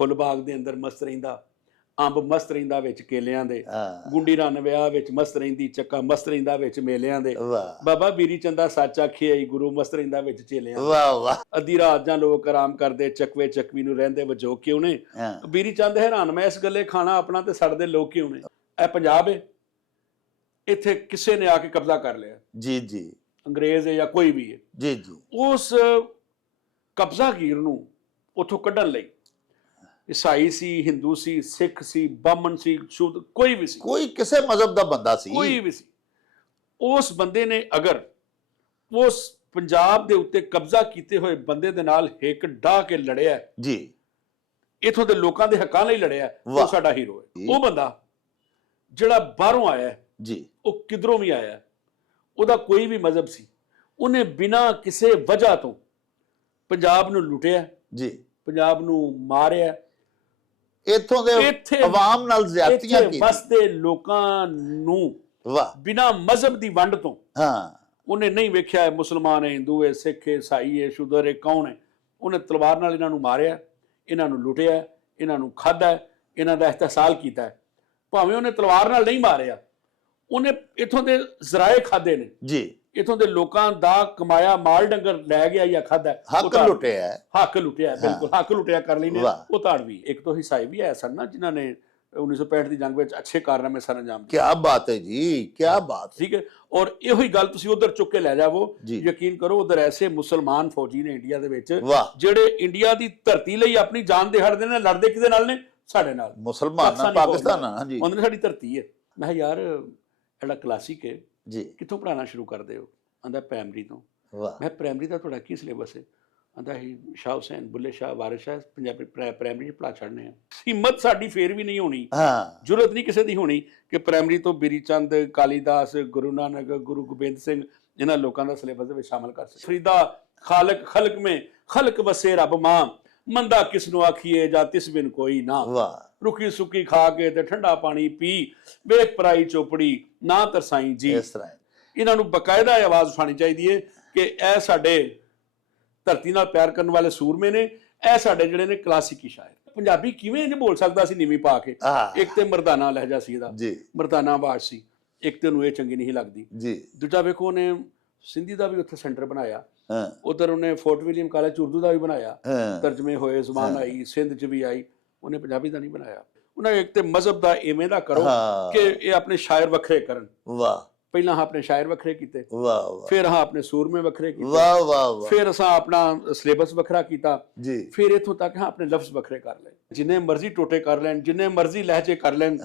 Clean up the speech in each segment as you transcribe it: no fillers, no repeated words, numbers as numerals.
ਫੁੱਲ ਬਾਗ ਦੇ ਅੰਦਰ ਮਸਤ ਰਹਿੰਦਾ, ਅੰਬ ਮਸਤ ਰਹਿੰਦਾ ਵਿੱਚ ਕੇਲਿਆਂ ਦੇ, ਹਾਂ ਗੁੰਡੀ ਰੰਨ ਵਿਆਹ ਵਿੱਚ ਮਸਤ ਰਹਿੰਦੀ, ਚੱਕਾ ਮਸਤ ਰਹਿੰਦਾ ਵਿੱਚ ਮੇਲਿਆਂ ਦੇ, ਵਾਹ ਬਾਬਾ ਬੀਰੀ ਚੰਦਾ ਸੱਚ ਆਖੇ ਆਈ, ਗੁਰੂ ਮਸਤ ਰਹਿੰਦਾ ਵਿੱਚ ਚੇਲਿਆਂ ਦੇ। ਵਾਹ ਵਾਹ ਅੱਧੀ ਰਾਤ ਜਾਂ ਲੋਕ ਆਰਾਮ ਕਰਦੇ, ਚੱਕਵੇ ਚੱਕਵੀ ਨੂੰ ਰਹਿੰਦੇ ਵਜੋ ਕਿਉਂ ਨੇ। ਹਾਂ ਬੀਰੀ ਚੰਦ ਹੈਰਾਨ, ਮੈਂ ਇਸ ਗੱਲੇ ਖਾਣਾ ਆਪਣਾ ਤੇ ਸੜਦੇ ਲੋਕ ਕਿਉਂ ਨੇ। ਇਹ ਪੰਜਾਬ ਹੈ, ਇੱਥੇ ਕਿਸੇ ਨੇ ਆ ਕੇ ਕਬਜ਼ਾ ਕਰ ਲਿਆ, ਜੀ ਜੀ ਅੰਗਰੇਜ਼ ਹੈ ਜਾਂ ਕੋਈ ਵੀ ਹੈ, ਜੀ ਜੀ ਉਸ ਕਬਜ਼ਾਗੀਰ ਨੂੰ ਉੱਥੋਂ ਕੱਢਣ ਲਈ ਈਸਾਈ ਸੀ, ਹਿੰਦੂ ਸੀ, ਸਿੱਖ ਸੀ, ਬਾਹਮਣ ਸੀ, ਸ਼ੂਦ, ਕੋਈ ਵੀ ਸੀ, ਕੋਈ ਕਿਸੇ ਮਜ਼ਹਬ ਦਾ ਬੰਦਾ ਸੀ, ਕੋਈ ਵੀ ਸੀ, ਉਸ ਬੰਦੇ ਨੇ ਅਗਰ ਉਸ ਪੰਜਾਬ ਦੇ ਉੱਤੇ ਕਬਜ਼ਾ ਕੀਤੇ ਹੋਏ ਬੰਦੇ ਦੇ ਨਾਲ ਹਿੱਕ ਢਾਹ ਕੇ ਲੜਿਆ, ਜੀ ਇਥੋਂ ਦੇ ਲੋਕਾਂ ਦੇ ਹੱਕਾਂ ਲਈ ਲੜਿਆ, ਉਹ ਸਾਡਾ ਹੀਰੋ ਹੈ। ਉਹ ਬੰਦਾ ਜਿਹੜਾ ਬਾਹਰੋਂ ਆਇਆ, ਜੀ ਉਹ ਕਿਧਰੋਂ ਵੀ ਆਇਆ, ਉਹਦਾ ਕੋਈ ਵੀ ਮਜ਼ਹਬ ਸੀ, ਉਹਨੇ ਬਿਨਾਂ ਕਿਸੇ ਵਜ੍ਹਾ ਤੋਂ ਪੰਜਾਬ ਨੂੰ ਲੁੱਟਿਆ, ਜੀ ਪੰਜਾਬ ਨੂੰ ਮਾਰਿਆ, ਇੱਥੋਂ ਦੇ ਆਵਾਮ ਨਾਲ ਜ਼ਿਆਦਤੀਆਂ ਕੀਤੀਆਂ, ਵਸਦੇ ਲੋਕਾਂ ਨੂੰ ਵਾਹ ਬਿਨਾਂ ਮਜ਼ਹਬ ਦੀ ਵੰਡ ਤੋਂ। ਹਾਂ ਉਹਨੇ ਨਹੀਂ ਵੇਖਿਆ ਹੈ ਮੁਸਲਮਾਨ ਹੈ, ਹਿੰਦੂ ਹੈ, ਸਿੱਖ ਹੈ, ਈਸਾਈ ਹੈ, ਸ਼ੂਦਰ ਹੈ, ਕੌਣ ਹੈ। ਉਹਨੇ ਤਲਵਾਰ ਨਾਲ ਇਹਨਾਂ ਨੂੰ ਮਾਰਿਆ, ਇਹਨਾਂ ਨੂੰ ਲੁੱਟਿਆ, ਇਹਨਾਂ ਨੂੰ ਖਾਧਾ, ਇਹਨਾਂ ਦਾ ਇਹਤਸਾਲ ਕੀਤਾ। ਭਾਵੇਂ ਉਹਨੇ ਤਲਵਾਰ ਨਾਲ ਨਹੀਂ ਮਾਰਿਆ, ਉਹਨੇ ਇਥੋਂ ਦੇ ਜ਼ਰਾਏ ਖਾਦੇ ਨੇ, ਜੀ ਇਥੋਂ ਦੇ ਲੋਕਾਂ ਦਾ ਕਮਾਇਆ ਮਾਲ ਡੰਗਰ ਲੈ ਗਿਆ ਜਾਂ ਖਾਧਾ, ਹੱਕ ਲੁੱਟਿਆ, ਹੱਕ ਲੁੱਟਿਆ, ਬਿਲਕੁਲ ਹੱਕ ਲੁੱਟਿਆ ਕਰ ਲੈਨੇ। ਉਹ ਤਾੜਵੀ ਇੱਕ ਤੋਂ ਈਸਾਈ ਵੀ ਆਏ ਸਨ ਨਾ, ਜਿਨ੍ਹਾਂ ਨੇ 1965 ਦੀ ਜੰਗ ਵਿੱਚ ਅੱਛੇ ਕਾਰਨਾਮੇ ਸਰ ਅੰਜਾਮ ਦਿੱਤੇ। ਕੀ ਬਾਤ ਹੈ ਜੀ, ਕੀ ਬਾਤ, ਠੀਕ ਹੈ। ਔਰ ਇਹੋ ਹੀ ਗੱਲ ਤੁਸੀਂ ਉਧਰ ਚੁੱਕ ਕੇ ਲੈ ਜਾਵੋ, ਯਕੀਨ ਕਰੋ ਉਧਰ ਐਸੇ ਮੁਸਲਮਾਨ ਫੌਜੀ ਨੇ ਇੰਡੀਆ ਦੇ ਵਿੱਚ, ਜਿਹੜੇ ਇੰਡੀਆ ਦੀ ਧਰਤੀ ਲਈ ਆਪਣੀ ਜਾਨ ਦੇ ਹੜਦੇ ਨੇ, ਲੜਦੇ ਕਿਹਦੇ ਨਾਲ ਨੇ, ਸਾਡੇ ਨਾਲ, ਮੁਸਲਮਾਨ, ਪਾਕਿਸਤਾਨ। ਹਾਂਜੀ, ਉਹਨਾਂ ਨੇ ਸਾਡੀ ਧਰਤੀ ਹੈ। ਮੈਂ ਯਾਰ ਜਿਹੜਾ ਕਲਾਸਿਕ ਹੈ ਜੀ ਕਿੱਥੋਂ ਪੜ੍ਹਾਉਣਾ ਸ਼ੁਰੂ ਕਰਦੇ ਹੋ? ਆਂਦਾ ਪ੍ਰਾਇਮਰੀ ਤੋਂ। ਮੈਂ ਪ੍ਰਾਇਮਰੀ ਦਾ ਤੁਹਾਡਾ ਕੀ ਸਿਲੇਬਸ ਹੈ? ਆਂਦਾ ਹੀ ਸ਼ਾਹ ਹੁਸੈਨ, ਬੁੱਲੇ ਸ਼ਾਹ, ਵਾਰਿਸ ਸ਼ਾਹ, ਪੰਜਾਬੀ ਪ੍ਰਾਇਮਰੀ 'ਚ ਪੜ੍ਹਾ ਛੱਡਨੇ ਆ। ਹਿੰਮਤ ਸਾਡੀ ਫੇਰ ਵੀ ਨਹੀਂ ਹੋਣੀ, ਜ਼ਰੂਰਤ ਨਹੀਂ ਕਿਸੇ ਦੀ ਹੋਣੀ ਕਿ ਪ੍ਰਾਇਮਰੀ ਤੋਂ ਬੀਰੀ ਚੰਦ, ਕਾਲੀਦਾਸ, ਗੁਰੂ ਨਾਨਕ, ਗੁਰੂ ਗੋਬਿੰਦ ਸਿੰਘ, ਇਹਨਾਂ ਲੋਕਾਂ ਦਾ ਸਿਲੇਬਸ ਦੇ ਵਿੱਚ ਸ਼ਾਮਲ ਕਰ ਸਕੀਏ। ਫਰੀਦਾ ਖਾਲਕ ਖਲਕ ਮੇਂ ਖਲਕ ਵਸੇ ਰੱਬ ਮਾਂ, ਮੰਦਾ ਕਿਸ ਨੂੰ ਆਖੀਏ ਜਾਂ ਤਿਸ ਬਿਨ ਕੋਈ ਨਾ। ਰੁੱਖੀ ਸੁੱਕੀ ਖਾ ਕੇ ਤੇ ਠੰਡਾ ਪਾਣੀ ਪੀ, ਵੇਖ ਪਰਾਈ ਚੋਪੜੀ ਨਾ ਤਰਸਾਈ ਜੀ। ਇਸ ਤਰ੍ਹਾਂ ਇਹਨਾਂ ਨੂੰ ਬਕਾਇਦਾ ਆਵਾਜ਼ ਉਠਾਉਣੀ ਚਾਹੀਦੀ ਹੈ ਕਿ ਇਹ ਸਾਡੇ ਧਰਤੀ ਨਾਲ ਪਿਆਰ ਕਰਨ ਵਾਲੇ ਸੂਰਮੇ ਨੇ, ਇਹ ਸਾਡੇ ਜਿਹੜੇ ਨੇ ਕਲਾਸਿਕੀ ਸ਼ਾਇਰ। ਪੰਜਾਬੀ ਕਿਵੇਂ ਇੰਜ ਬੋਲ ਸਕਦਾ ਸੀ ਨੀਵੀਂ ਪਾ ਕੇ? ਇੱਕ ਤੇ ਮਰਦਾਨਾ ਲਹਿਜਾ ਸੀ ਇਹਦਾ, ਮਰਦਾਨਾ ਆਵਾਜ਼ ਸੀ, ਇੱਕ ਤੇ ਉਹਨੂੰ ਇਹ ਚੰਗੀ ਨਹੀਂ ਲੱਗਦੀ ਜੀ। ਦੂਜਾ ਵੇਖੋ ਉਹਨੇ ਸਿੰਧੀ ਦਾ ਵੀ ਉੱਥੇ ਸੈਂਟਰ ਬਣਾਇਆ, ਉਧਰ ਉਹਨੇ ਫੋਰਟ ਵਿਲੀਅਮ ਕਾਲਜ ਉਰਦੂ ਦਾ ਵੀ ਬਣਾਇਆ, ਤਰਜਮੇ ਹੋਏ, ਜ਼ਬਾਨ ਆਈ, ਸਿੰਧ 'ਚ ਵੀ ਆਈ। ਉਹਨੇ ਪੰਜਾਬੀ ਦਾ ਨਹੀਂ ਬਣਾਇਆ। ਉਹਨਾਂ ਇੱਕ ਤੇ ਮਜ਼ਹਬ ਦਾ ਇਵੇਂ ਦਾ ਕਰੋ ਕਿ ਇਹ ਆਪਣੇ ਸ਼ਾਇਰ ਵੱਖਰੇ ਕਰਨ। ਵਾਹ, ਪਹਿਲਾਂ ਆਪਣੇ ਸ਼ਾਇਰ ਵੱਖਰੇ ਕੀਤੇ, ਫਿਰ ਆਪਣੇ ਸੂਰਮੇ ਵੱਖਰੇ ਕੀਤੇ, ਫਿਰ ਅਸਾਂ ਆਪਣਾ ਸਿਲੇਬਸ ਵੱਖਰਾ ਕੀਤਾ, ਫਿਰ ਇੱਥੋਂ ਤੱਕ ਆਪਣੇ ਲਫ਼ਜ਼ ਵੱਖਰੇ ਕਰ ਲਏ। ਜਿੰਨੇ ਮਰਜ਼ੀ ਟੋਟੇ ਕਰ ਲੈਣ, ਜਿੰਨੇ ਮਰਜ਼ੀ ਲਹਿਜੇ ਕਰ ਲੈਣ,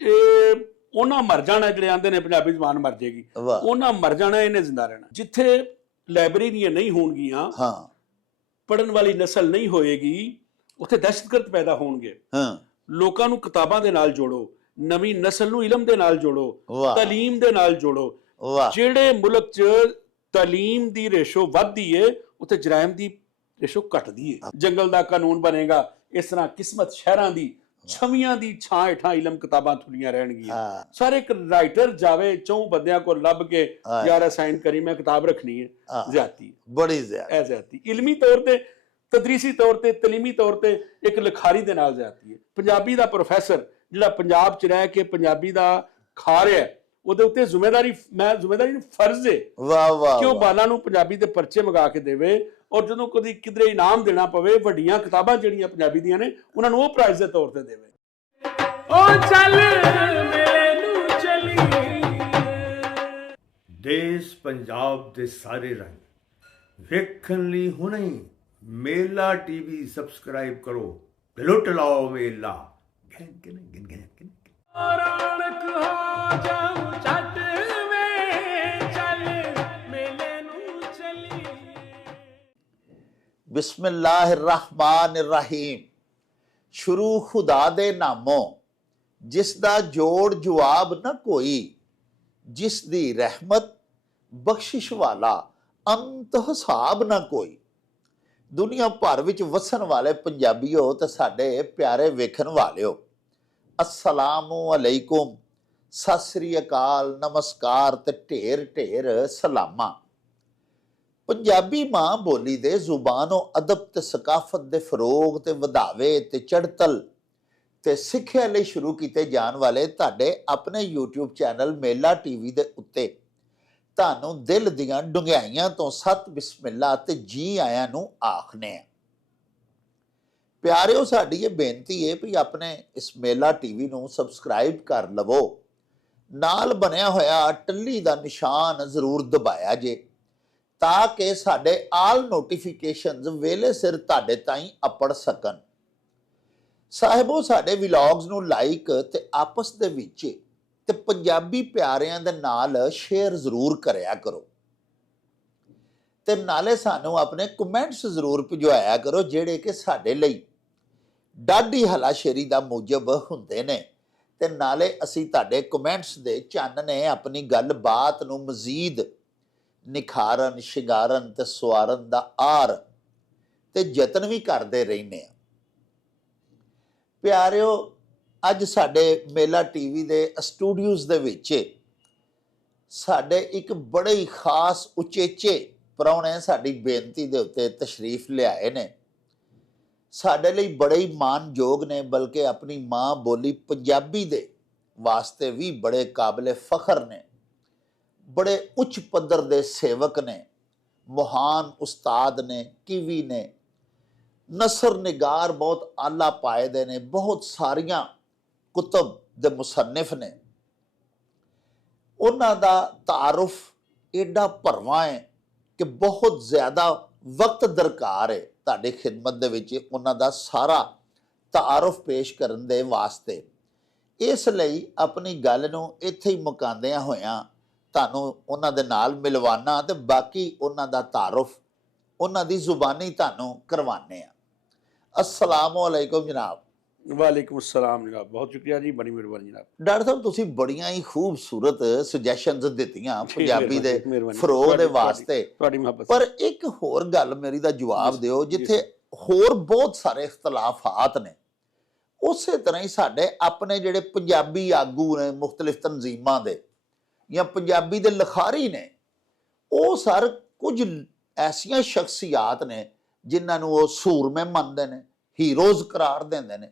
ਇਹ ਉਹਨਾਂ ਮਰ ਜਾਣਾ। ਜਿਹੜੇ ਆਂਦੇ ਨੇ ਪੰਜਾਬੀ ਜ਼ਬਾਨ ਮਰ ਜਾਏਗੀ, ਉਹਨਾਂ ਮਰ ਜਾਣਾ, ਇਹਨੇ ਜ਼ਿੰਦਾ ਰਹਿਣਾ। ਜਿੱਥੇ ਲਾਇਬ੍ਰੇਰੀਆਂ ਨਹੀਂ ਹੋਣਗੀਆਂ, ਪੜ੍ਹਨ ਵਾਲੀ ਨਸਲ ਨਹੀਂ ਹੋਏਗੀ, ਉੱਥੇ ਦਹਿਸ਼ਤਗਰਦ ਪੈਦਾ ਹੋਣਗੇ। ਲੋਕਾਂ ਨੂੰ ਕਿਤਾਬਾਂ ਦੇ ਨਾਲ ਜੋੜੋ, ਨਵੀਂ ਨਸਲ ਨੂੰ ਇਲਮ ਦੇ ਨਾਲ ਜੋੜੋ, ਤਾਲੀਮ ਦੇ ਨਾਲ ਜੋੜੋ। ਜਿਹੜੇ ਮੁਲਕ 'ਚ ਤਾਲੀਮ ਦੀ ਰੇਸ਼ੋ ਵੱਧਦੀ ਏ, ਉੱਥੇ ਜਰਾਇਮ ਦੀ ਰੇਸ਼ੋ ਘਟਦੀ ਏ। ਜੰਗਲ ਦਾ ਕਾਨੂੰਨ ਬਣੇਗਾ, ਇਸ ਤਰ੍ਹਾਂ ਕਿਸਮਤ ਸ਼ਹਿਰਾਂ ਦੀ ਛਵੀਆਂ ਦੀ ਛਾਂ ਹੇਠਾਂ ਇਲਮ ਕਿਤਾਬਾਂ ਥੁੱਲੀਆਂ ਰਹਿਣਗੀਆਂ। ਸਾਰੇ ਇੱਕ ਰਾਈਟਰ ਜਾਵੇ 4 ਬੰਦਿਆਂ ਕੋਲ ਲੱਭ ਕੇ, ਯਾਰ ਸਾਈਨ ਕਰੀ ਮੈਂ ਕਿਤਾਬ ਰੱਖਣੀ ਹੈ, ਜ਼ਿਆਦਤੀ, ਬੜੀ ਜ਼ਿਆਦਤੀ। ਇਲਮੀ ਤੌਰ ਤੇ, ਤਦਰੀਸੀ ਤੌਰ ਤੇ, ਤਲੀਮੀ ਤੌਰ ਤੇ ਇੱਕ ਲਿਖਾਰੀ ਦੇ ਨਾਲ ਜ਼ਿਆਦਤੀ ਹੈ। ਪੰਜਾਬੀ ਦਾ ਪ੍ਰੋਫੈਸਰ ਜਿਹੜਾ ਪੰਜਾਬ 'ਚ ਰਹਿ ਕੇ ਪੰਜਾਬੀ ਦਾ ਖਾ ਰਿਹਾ, ਉਹਦੇ ਉੱਤੇ ਜ਼ਿੰਮੇਵਾਰੀ ਨੂੰ ਫਰਜ਼ ਹੈ ਕਿ ਉਹ ਬਾਲਾਂ ਨੂੰ ਪੰਜਾਬੀ ਦੇ ਪਰਚੇ ਮੰਗਾ ਕੇ ਦੇਵੇ। ਔਰ ਜਦੋਂ ਕਦੀ ਕਿਧਰੇ ਇਨਾਮ ਦੇਣਾ ਪਵੇ, ਵੱਡੀਆਂ ਕਿਤਾਬਾਂ ਜਿਹੜੀਆਂ ਪੰਜਾਬੀ ਦੀਆਂ ਨੇ, ਉਹਨਾਂ ਨੂੰ ਉਹ ਪ੍ਰਾਈਜ਼ ਦੇ ਤੌਰ ਤੇ ਦੇਵੇ। ਉਹ ਚੱਲ ਮੇਲੇ ਨੂੰ ਚਲੀ, ਦੇਸ਼ ਪੰਜਾਬ ਦੇ ਸਾਰੇ ਰੰਗ ਵੇਖਣ ਲਈ ਹੁਣੇ ਮੇਲਾ ਟੀਵੀ ਸਬਸਕ੍ਰਾਈਬ ਕਰੋ ਤੇ ਲੁੱਟ ਲਾਓ ਮੇਲਾ। ਰੌਣਕ ਹੋ ਜਾਊ ਛੱਡ ਵੇ, ਚੱਲ ਮੇਲੇ ਨੂੰ ਚਲੀ। ਬਿਸਮਿल्लाहिर्रहमानिर्रहीम। ਸ਼ੁਰੂ ਖੁਦਾ ਦੇ ਨਾਮੋਂ, ਜਿਸ ਦਾ ਜੋੜ ਜਵਾਬ ਨਾ ਕੋਈ, ਜਿਸ ਦੀ ਰਹਿਮਤ ਬਖਸ਼ਿਸ਼ ਵਾਲਾ ਅੰਤ ਹਿਸਾਬ ਨਾ ਕੋਈ। ਦੁਨੀਆ ਭਰ ਵਿੱਚ ਵਸਣ ਵਾਲੇ ਪੰਜਾਬੀਓ ਤੇ ਸਾਡੇ ਪਿਆਰੇ ਵੇਖਣ ਵਾਲਿਓ, अस्सलामु अलैकुम, सत श्री अकाल, नमस्कार ते ढेर ढेर सलामा। ਪੰਜਾਬੀ ਮਾਂ ਬੋਲੀ ਦੇ ਜ਼ੁਬਾਨੋ ਅਦਬ ਤੇ ਸਕਾਫਤ ਦੇ ਫਰੋਗ ਤੇ ਵਧਾਵੇ ਤੇ ਚੜ੍ਹਤਲ ਤੇ ਸਿੱਖਿਆ ਲਈ ਸ਼ੁਰੂ ਕੀਤੇ ਜਾਣ ਵਾਲੇ ਤੁਹਾਡੇ ਆਪਣੇ YouTube ਚੈਨਲ ਮੇਲਾ ਟੀਵੀ ਦੇ ਉੱਤੇ ਤੁਹਾਨੂੰ ਦਿਲ ਦੀਆਂ ਡੁੰਘਾਈਆਂ ਤੋਂ ਸਤ ਬਿਸਮਿਲ੍ਲਾ ਤੇ ਜੀ ਆਇਆਂ ਨੂੰ ਆਖਨੇ ਆ। ਪਿਆਰਿਓ, ਸਾਡੀ ਇਹ ਬੇਨਤੀ ਹੈ ਵੀ ਆਪਣੇ ਇਸ ਮੇਲਾ ਟੀਵੀ ਨੂੰ ਸਬਸਕ੍ਰਾਈਬ ਕਰ ਲਵੋ, ਨਾਲ ਬਣਿਆ ਹੋਇਆ ਟੱਲੀ ਦਾ ਨਿਸ਼ਾਨ ਜ਼ਰੂਰ ਦਬਾਇਆ ਜੇ ਤਾਂ ਕਿ ਸਾਡੇ ਆਲ ਨੋਟੀਫਿਕੇਸ਼ਨਸ ਵੇਲੇ ਸਿਰ ਤੁਹਾਡੇ ਤਾਈਂ ਅਪੜ ਸਕਣ। ਸਾਹਿਬੋ, ਸਾਡੇ ਵਲੌਗਸ ਨੂੰ ਲਾਈਕ ਤੇ ਆਪਸ ਦੇ ਵਿੱਚ ਤੇ ਪੰਜਾਬੀ ਪਿਆਰਿਆਂ ਦੇ ਨਾਲ ਸ਼ੇਅਰ ਜ਼ਰੂਰ ਕਰਿਆ ਕਰੋ ਤੇ ਨਾਲੇ ਸਾਨੂੰ ਆਪਣੇ ਕਮੈਂਟਸ ਜ਼ਰੂਰ ਭਿਜਵਾਇਆ ਕਰੋ ਜਿਹੜੇ ਕਿ ਸਾਡੇ ਲਈ ਡਾਢੀ ਹਲਾਸ਼ੇਰੀ ਦਾ ਮੂਜਬ ਹੁੰਦੇ ਨੇ ਤੇ ਨਾਲੇ ਅਸੀਂ ਤੁਹਾਡੇ ਕਮੈਂਟਸ ਦੇ ਚਾਨਣੇ ਆਪਣੀ ਗੱਲਬਾਤ ਨੂੰ ਮਜ਼ੀਦ ਨਿਖਾਰਨ, ਸ਼ਿੰਗਾਰਨ ਤੇ ਸਵਾਰਨ ਦਾ ਆਰ ਤੇ ਯਤਨ ਵੀ ਕਰਦੇ ਰਹਿੰਦੇ ਆ। ਪਿਆਰਿਓ, ਅੱਜ ਸਾਡੇ ਮੇਲਾ ਟੀਵੀ ਦੇ ਸਟੂਡੀਓਜ਼ ਦੇ ਵਿੱਚ ਸਾਡੇ ਇੱਕ ਬੜੇ ਹੀ ਖਾਸ ਉਚੇਚੇ ਪ੍ਰਾਹੁਣੇ ਸਾਡੀ ਬੇਨਤੀ ਦੇ ਉੱਤੇ ਤਸ਼ਰੀਫ ਲਿਆਏ ਨੇ। ਸਾਡੇ ਲਈ ਬੜੇ ਹੀ ਮਾਣਯੋਗ ਨੇ, ਬਲਕਿ ਆਪਣੀ ਮਾਂ ਬੋਲੀ ਪੰਜਾਬੀ ਦੇ ਵਾਸਤੇ ਵੀ ਬੜੇ ਕਾਬਲੇ ਫਖਰ ਨੇ, ਬੜੇ ਉੱਚ ਪੱਧਰ ਦੇ ਸੇਵਕ ਨੇ, ਮਹਾਨ ਉਸਤਾਦ ਨੇ, ਕੀਵੀ ਨੇ, ਨਸਰ ਨਿਗਾਰ ਬਹੁਤ ਆਲਾ ਪਾਏ ਦੇ ਨੇ, ਬਹੁਤ ਸਾਰੀਆਂ ਕੁਤਬ ਦੇ ਮੁਸੰਨਿਫ ਨੇ। ਉਹਨਾਂ ਦਾ ਤਾਰੁਫ ਏਡਾ ਭਰਵਾਂ ਹੈ ਕਿ ਬਹੁਤ ਜ਼ਿਆਦਾ ਵਕਤ ਦਰਕਾਰ ਹੈ ਤੁਹਾਡੀ ਖਿਦਮਤ ਦੇ ਵਿੱਚ ਉਹਨਾਂ ਦਾ ਸਾਰਾ ਤਾਰੁਫ ਪੇਸ਼ ਕਰਨ ਦੇ ਵਾਸਤੇ। ਇਸ ਲਈ ਆਪਣੀ ਗੱਲ ਨੂੰ ਇੱਥੇ ਹੀ ਮੁਕਾਉਂਦਿਆਂ ਹੋਇਆਂ ਤੁਹਾਨੂੰ ਉਹਨਾਂ ਦੇ ਨਾਲ ਮਿਲਵਾਨਾ ਤੇ ਬਾਕੀ ਉਹਨਾਂ ਦਾ ਤਾਰੁਫ ਉਹਨਾਂ ਦੀ ਜ਼ੁਬਾਨੀ ਤੁਹਾਨੂੰ ਕਰਵਾਨੇ ਆ। अस्सलामु अलैकुम जनाब। वालेकुम अस्सलाम जनाब, बहुत शुक्रिया जी, बड़ी मेहरबानी जनाब। ਡਾਕਟਰ ਸਾਹਿਬ, ਤੁਸੀਂ ਬੜੀਆਂ ਹੀ ਖੂਬਸੂਰਤ ਸੁਜੈਸ਼ਨਸ ਦਿੱਤੀਆਂ ਪੰਜਾਬੀ ਦੇ ਮਿਹਰਬਾਨੀ, ਫਰੋ ਦੇ ਵਾਸਤੇ, ਤੁਹਾਡੀ ਮੁਹੱਬਤ। ਪਰ ਇੱਕ ਹੋਰ ਗੱਲ ਮੇਰੀ ਦਾ ਜਵਾਬ ਦਿਓ, ਜਿੱਥੇ ਹੋਰ ਬਹੁਤ ਸਾਰੇ ਇਖਤਲਾਫਾਤ ਨੇ ਉਸੇ ਤਰ੍ਹਾਂ ਹੀ ਸਾਡੇ ਆਪਣੇ ਜਿਹੜੇ ਪੰਜਾਬੀ ਆਗੂ ਨੇ ਮੁਖਤਲਿਫ ਤਨਜ਼ੀਮਾਂ ਦੇ ਜਾਂ ਪੰਜਾਬੀ ਦੇ ਲਿਖਾਰੀ ਨੇ, ਉਹ ਸਰ ਕੁਝ ਐਸੀਆਂ ਸ਼ਖਸੀਆਤ ਨੇ ਜਿਨ੍ਹਾਂ ਨੂੰ ਉਹ ਸੂਰਮੇ ਮੰਨਦੇ ਨੇ, ਹੀਰੋਜ਼ ਕਰਾਰ ਦਿੰਦੇ ਨੇ,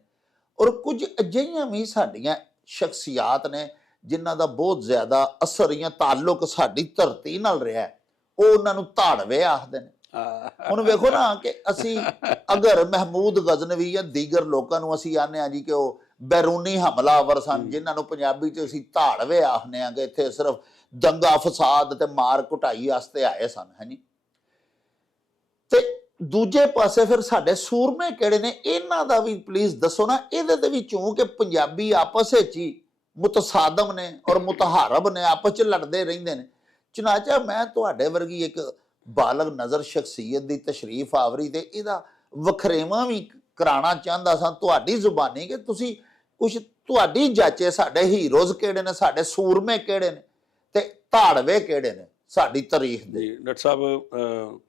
ਔਰ ਕੁਝ ਅਜਿਹੀਆਂ ਵੀ ਸਾਡੀਆਂ ਸ਼ਖਸੀਆਤ ਨੇ ਜਿਨ੍ਹਾਂ ਦਾ ਬਹੁਤ ਜ਼ਿਆਦਾ ਅਸਰ ਜਾਂ ਤਾਲੁਕ ਸਾਡੀ ਧਰਤੀ ਨਾਲ ਰਿਹਾ, ਉਹ ਉਹਨਾਂ ਨੂੰ ਧਾੜਵੇ ਆਖਦੇ ਨੇ। ਹੁਣ ਵੇਖੋ ਨਾ ਕਿ ਅਸੀਂ ਅਗਰ ਮਹਿਮੂਦ ਗਜ਼ਨਵੀ ਜਾਂ ਦੀਗਰ ਲੋਕਾਂ ਨੂੰ ਅਸੀਂ ਆਨੇ ਆ ਜੀ ਕਿ ਉਹ ਬੈਰੂਨੀ ਹਮਲਾਵਰ ਸਨ, ਜਿਨ੍ਹਾਂ ਨੂੰ ਪੰਜਾਬੀ 'ਚ ਅਸੀਂ ਧਾੜਵੇ ਆਖਦੇ ਆ ਕਿ ਇੱਥੇ ਸਿਰਫ ਦੰਗਾ ਫਸਾਦ ਤੇ ਮਾਰ ਕੁਟਾਈ ਵਾਸਤੇ ਆਏ ਸਨ, ਹੈ ਜੀ। ਤੇ ਦੂਜੇ ਪਾਸੇ ਫਿਰ ਸਾਡੇ ਸੂਰਮੇ ਕਿਹੜੇ ਨੇ, ਇਹਨਾਂ ਦਾ ਵੀ ਪਲੀਜ਼ ਦੱਸੋ ਨਾ। ਇਹਦੇ ਦੇ ਵਿੱਚੋਂ ਕਿ ਪੰਜਾਬੀ ਆਪਸ ਵਿੱਚ ਹੀ ਮੁਤਸਾਦਮ ਨੇ ਔਰ ਮੁਤਹਾਰਬ ਨੇ, ਆਪਸ 'ਚ ਲੜਦੇ ਰਹਿੰਦੇ ਨੇ। ਚਨਾਚਾ ਮੈਂ ਤੁਹਾਡੇ ਵਰਗੀ ਇੱਕ ਬਾਲਗ ਨਜ਼ਰ ਸ਼ਖਸੀਅਤ ਦੀ ਤਸ਼ਰੀਫ ਆਵਰੀ ਤੇ ਇਹਦਾ ਵਖਰੇਵਾਂ ਵੀ ਕਰਾਉਣਾ ਚਾਹੁੰਦਾ ਸਾਂ ਤੁਹਾਡੀ ਜ਼ੁਬਾਨੀ ਕਿ ਤੁਸੀਂ ਕੁਛ ਤੁਹਾਡੀ ਜਾਚੇ ਸਾਡੇ ਹੀਰੋਜ਼ ਕਿਹੜੇ ਨੇ, ਸਾਡੇ ਸੂਰਮੇ ਕਿਹੜੇ ਨੇ ਤੇ ਧਾੜਵੇ ਕਿਹੜੇ ਨੇ ਸਾਡੀ ਤਾਰੀਖ ਦੇ। ਜੀ ਡਾਕਟਰ ਸਾਹਿਬ,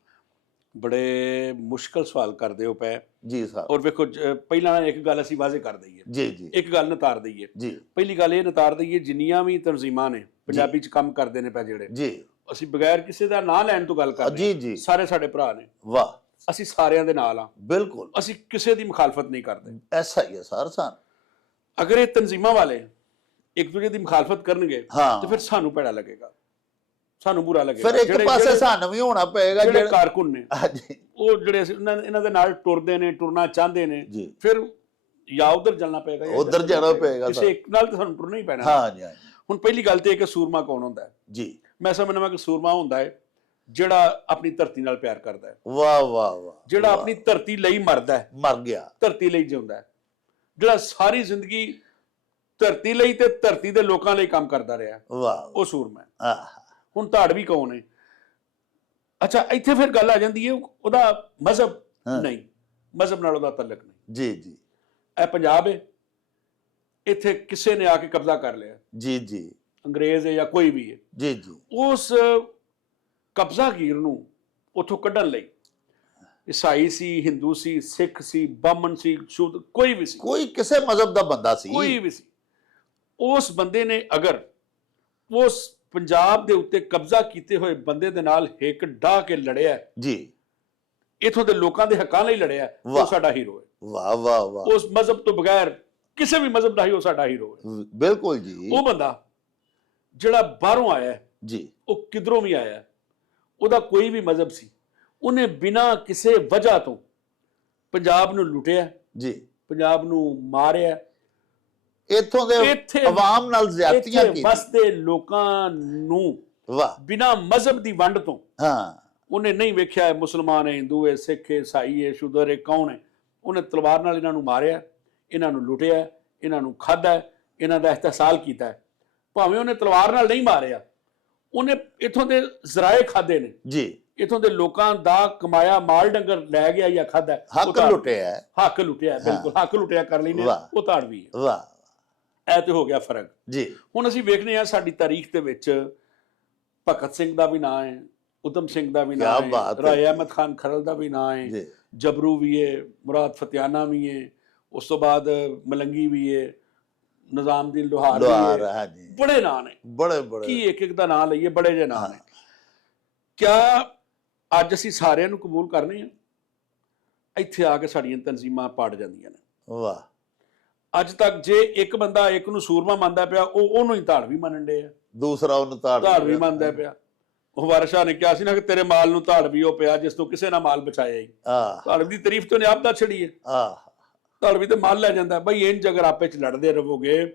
ਬੜੇ ਮੁਸ਼ਕਲ ਸਵਾਲ ਕਰਦੇ ਹੋ ਪਏ ਜੀ ਸਾਹਿਬ। ਔਰ ਵੇਖੋ, ਪਹਿਲਾਂ ਇੱਕ ਗੱਲ ਅਸੀਂ ਵਾਜ਼ੇ ਕਰ ਦਈਏ, ਜੀ ਜੀ, ਇੱਕ ਗੱਲ ਨਤਾਰ ਦਈਏ ਜੀ। ਪਹਿਲੀ ਗੱਲ ਇਹ ਨਤਾਰ ਦਈਏ, ਜਿੰਨੀਆਂ ਵੀ ਤਨਜ਼ੀਮਾਂ ਨੇ ਪੰਜਾਬੀ 'ਚ ਕੰਮ ਕਰਦੇ ਨੇ ਪਏ ਜਿਹੜੇ, ਜੀ ਅਸੀਂ ਬਗੈਰ ਕਿਸੇ ਦਾ ਨਾਂ ਲੈਣ ਤੋਂ ਗੱਲ ਕਰਦੇ ਜੀ ਜੀ, ਸਾਰੇ ਸਾਡੇ ਭਰਾ ਨੇ। ਵਾਹ, ਅਸੀਂ ਸਾਰਿਆਂ ਦੇ ਨਾਲ ਆ, ਬਿਲਕੁਲ ਅਸੀਂ ਕਿਸੇ ਦੀ ਮੁਖਾਲਫਤ ਨਹੀਂ ਕਰਦੇ। ਐਸਾ ਹੀ ਹੈ ਸਰ। ਅਗਰ ਇਹ ਤਨਜ਼ੀਮਾਂ ਵਾਲੇ ਇੱਕ ਦੂਜੇ ਦੀ ਮੁਖਾਲਫਤ ਕਰਨਗੇ ਹਾਂ, ਤੇ ਫਿਰ ਸਾਨੂੰ ਭੈੜਾ ਲੱਗੇਗਾ, ਸਾਨੂੰ ਬੁਰਾ ਲੱਗੇਗਾ। ਫਿਰ ਇੱਕ ਪਾਸੇ ਸਾਨੂੰ ਵੀ ਹੋਣਾ ਪਏਗਾ ਜਿਹੜੇ ਕਾਰਕੁਨ ਨੇ, ਹਾਂਜੀ, ਉਹ ਜਿਹੜੇ ਇਹਨਾਂ ਦੇ ਨਾਲ ਟੁਰਦੇ ਨੇ, ਟੁਰਨਾ ਚਾਹੁੰਦੇ ਨੇ, ਜੀ, ਫਿਰ ਜਾਂ ਉਧਰ ਚੱਲਣਾ ਪਏਗਾ ਜਾਂ ਉਧਰ ਜਾਣਾ ਪਏਗਾ, ਕਿਸੇ ਇੱਕ ਨਾਲ ਤਾਂ ਸਾਨੂੰ ਟੁਰਨਾ ਹੀ ਪੈਣਾ। ਹਾਂ ਜੀ। ਹੁਣ ਪਹਿਲੀ ਗੱਲ ਤੇ ਇਹ ਕਿ ਸੂਰਮਾ ਕੌਣ ਹੁੰਦਾ ਹੈ? ਜੀ, ਮੈਂ ਸਮਝਦਾ ਕਿ ਸੂਰਮਾ ਹੁੰਦਾ ਹੈ ਜਿਹੜਾ ਆਪਣੀ ਧਰਤੀ ਨਾਲ ਪਿਆਰ ਕਰਦਾ ਹੈ, ਵਾਹ ਵਾਹ ਵਾਹ, ਜਿਹੜਾ ਆਪਣੀ ਧਰਤੀ ਲਈ ਮਰਦਾ ਹੈ, ਮਰ ਗਿਆ, ਧਰਤੀ ਲਈ ਜਿਉਂਦਾ ਹੈ, ਜਿਹੜਾ ਸਾਰੀ ਜ਼ਿੰਦਗੀ ਧਰਤੀ ਲਈ ਤੇ ਧਰਤੀ ਦੇ ਲੋਕਾਂ ਲਈ ਕੰਮ ਕਰਦਾ ਰਿਹਾ, ਵਾਹ, ਉਹ ਸੂਰਮਾ ਹੈ। ਆਹ, ਹੁਣ ਧਾੜਵੀ ਕੌਣ ਹੈ? ਅੱਛਾ, ਇੱਥੇ ਫਿਰ ਗੱਲ ਆ ਜਾਂਦੀ ਹੈ ਉਹਦਾ ਮਜ਼ਹਬ ਨਹੀਂ, ਮਜ਼ਹਬ ਨਾਲ ਉਹਦਾ ਤਲਕ ਨਹੀਂ। ਜੀ ਜੀ, ਇਹ ਪੰਜਾਬ ਹੈ, ਇੱਥੇ ਕਿਸੇ ਨੇ ਆ ਕੇ ਕਬਜ਼ਾ ਕਰ ਲਿਆ, ਜੀ ਜੀ, ਅੰਗਰੇਜ਼ ਹੈ ਜਾਂ ਕੋਈ ਵੀ ਹੈ, ਜੀ ਜੀ, ਉਸ ਕਬਜ਼ਾਗੀਰ ਨੂੰ ਉੱਥੋਂ ਕੱਢਣ ਲਈ ਈਸਾਈ ਸੀ, ਹਿੰਦੂ ਸੀ, ਸਿੱਖ ਸੀ, ਬਾਮਨ ਸੀ, ਸ਼ੂਦ, ਕੋਈ ਵੀ ਸੀ, ਕੋਈ ਕਿਸੇ ਮਜ਼ਹਬ ਦਾ ਬੰਦਾ ਸੀ, ਕੋਈ ਵੀ ਸੀ, ਉਸ ਬੰਦੇ ਨੇ ਅਗਰ ਉਸ ਪੰਜਾਬ ਦੇ ਉੱਤੇ ਕਬਜ਼ਾ ਕੀਤੇ ਹੋਏ ਬੰਦੇ ਦੇ ਨਾਲ ਹਿੱਕ ਢਾਹ ਕੇ ਲੜਿਆ, ਜੀ, ਇਥੋਂ ਦੇ ਲੋਕਾਂ ਦੇ ਹੱਕਾਂ ਲਈ ਲੜਿਆ, ਉਹ ਸਾਡਾ ਹੀਰੋ ਹੈ। ਵਾਹ ਵਾਹ ਵਾਹ, ਉਸ ਮਜ਼ਹਬ ਤੋਂ ਬਗੈਰ ਕਿਸੇ ਵੀ ਮਜ਼ਹਬ ਦਾ ਹੀ ਉਹ ਸਾਡਾ ਹੀਰੋ ਹੈ। ਬਿਲਕੁਲ ਜੀ। ਉਹ ਬੰਦਾ ਜਿਹੜਾ ਬਾਹਰੋਂ ਆਇਆ ਜੀ, ਉਹ ਕਿਧਰੋਂ ਵੀ ਆਇਆ, ਉਹਦਾ ਕੋਈ ਵੀ ਮਜ਼ਹਬ ਸੀ, ਉਹਨੇ ਬਿਨਾਂ ਕਿਸੇ ਵਜ੍ਹਾ ਤੋਂ ਪੰਜਾਬ ਨੂੰ ਲੁੱਟਿਆ ਜੀ, ਪੰਜਾਬ ਨੂੰ ਮਾਰਿਆ, ਇੱਥੋਂ ਦੇ ਆਵਾਮ ਨਾਲ ਜ਼ਿਆਦਤੀਆਂ ਕੀਤੀਆਂ, ਵਸਦੇ ਲੋਕਾਂ ਨੂੰ ਵਾਹ, ਬਿਨਾਂ ਮਜ਼ਹਬ ਦੀ ਵੰਡ ਤੋਂ। ਹਾਂ, ਉਹਨੇ ਨਹੀਂ ਵੇਖਿਆ ਹੈ ਮੁਸਲਮਾਨ ਹੈ, ਹਿੰਦੂ ਹੈ, ਸਿੱਖ ਹੈ, ਈਸਾਈ ਹੈ, ਸ਼ੂਦਰ ਹੈ, ਕੌਣ ਹੈ। ਉਹਨੇ ਤਲਵਾਰ ਨਾਲ ਇਹਨਾਂ ਨੂੰ ਮਾਰਿਆ, ਇਹਨਾਂ ਨੂੰ ਲੁੱਟਿਆ, ਇਹਨਾਂ ਨੂੰ ਖਾਧਾ, ਇਹਨਾਂ ਦਾ ਇਸਤਿਹਸਾਲ ਕੀਤਾ। ਭਾਵੇਂ ਉਹਨੇ ਤਲਵਾਰ ਨਾਲ ਨਹੀਂ ਮਾਰਿਆ, ਉਹਨੇ ਇਥੋਂ ਦੇ ਜ਼ਰਾਏ ਖਾਦੇ ਨੇ ਜੀ, ਇਥੋਂ ਦੇ ਲੋਕਾਂ ਦਾ ਕਮਾਇਆ ਮਾਲ ਡੰਗਰ ਲੈ ਗਿਆ ਜਾਂ ਖਾਧਾ, ਹੱਕ ਲੁੱਟਿਆ, ਹੱਕ ਲੁੱਟਿਆ, ਬਿਲਕੁਲ ਹੱਕ ਲੁੱਟਿਆ ਕਰ ਲੈਨੇ, ਉਹ ਧਾੜਵੀ ਹੈ। ਵਾਹ, ਇਹ ਤੇ ਹੋ ਗਿਆ ਫਰਕ ਜੀ। ਹੁਣ ਅਸੀਂ ਵੇਖਦੇ ਹਾਂ ਸਾਡੀ ਤਾਰੀਖ ਦੇ ਵਿੱਚ ਭਗਤ ਸਿੰਘ ਦਾ ਵੀ ਨਾਂ ਹੈ, ਊਧਮ ਸਿੰਘ ਦਾ ਵੀ ਨਾਂ ਹੈ, ਰਾਏ ਅਹਿਮਦ ਖਾਨ ਖਰਲ ਦਾ ਵੀ ਨਾਂ ਹੈ, ਜਬਰੂ ਵੀ ਹੈ, ਮੁਰਾਦ ਫਤਿਆਨਾ ਵੀ ਹੈ, ਉਸ ਤੋਂ ਬਾਅਦ ਮਲੰਗੀ ਵੀ ਹੈ, ਨਿਜ਼ਾਮਦੀਨ ਲੋਹਾਰ ਵੀ ਹੈ, ਬੜੇ ਨਾਂ ਨੇ, ਬੜੇ ਕੀ ਇੱਕ ਇੱਕ ਦਾ ਨਾਂ ਲਈਏ, ਬੜੇ ਜਿਹੇ ਨਾਂ ਨੇ। ਕਿਆ ਅੱਜ ਅਸੀਂ ਸਾਰਿਆਂ ਨੂੰ ਕਬੂਲ ਕਰਨੇ ਆ? ਇੱਥੇ ਆ ਕੇ ਸਾਡੀਆਂ ਤਨਜ਼ੀਮਾਂ ਪਾੜ ਜਾਂਦੀਆਂ ਨੇ। ਵਾਹ, ਅੱਜ ਤੱਕ ਜੇ ਇੱਕ ਬੰਦਾ ਇੱਕ ਨੂੰ ਸੂਰਮਾ ਮੰਨਦਾ ਪਿਆ, ਉਹ ਉਹਨੂੰ ਹੀ ਧਾੜਵੀ ਮੰਨਣ ਦੇ ਆ, ਦੂਸਰਾ ਉਹਨੂੰ ਧਾੜਵੀ ਮੰਨਦਾ ਪਿਆ। ਉਹ ਵਾਰਿਸ਼ਾਹ ਨੇ ਕਿਹਾ ਸੀ ਨਾ ਕਿ ਤੇਰੇ ਮਾਲ ਨੂੰ ਧਾੜਵੀ ਉਹ ਪਿਆ ਜਿਸ ਤੋਂ ਕਿਸੇ ਨਾ ਮਾਲ ਬਚਾਇਆ ਹੀ। ਧਾੜਵੀ ਦੀ ਤਾਰੀਫ ਤੋਂ ਨੇ ਆਪ ਦਾ ਛੜੀ ਹੈ, ਧਾੜਵੀ ਤੇ ਮਾਲ ਲੈ ਜਾਂਦਾ। ਬਈ ਇੰਜ ਅਗਰ ਆਪੇ ਚ ਲੜਦੇ ਰਹੋਗੇ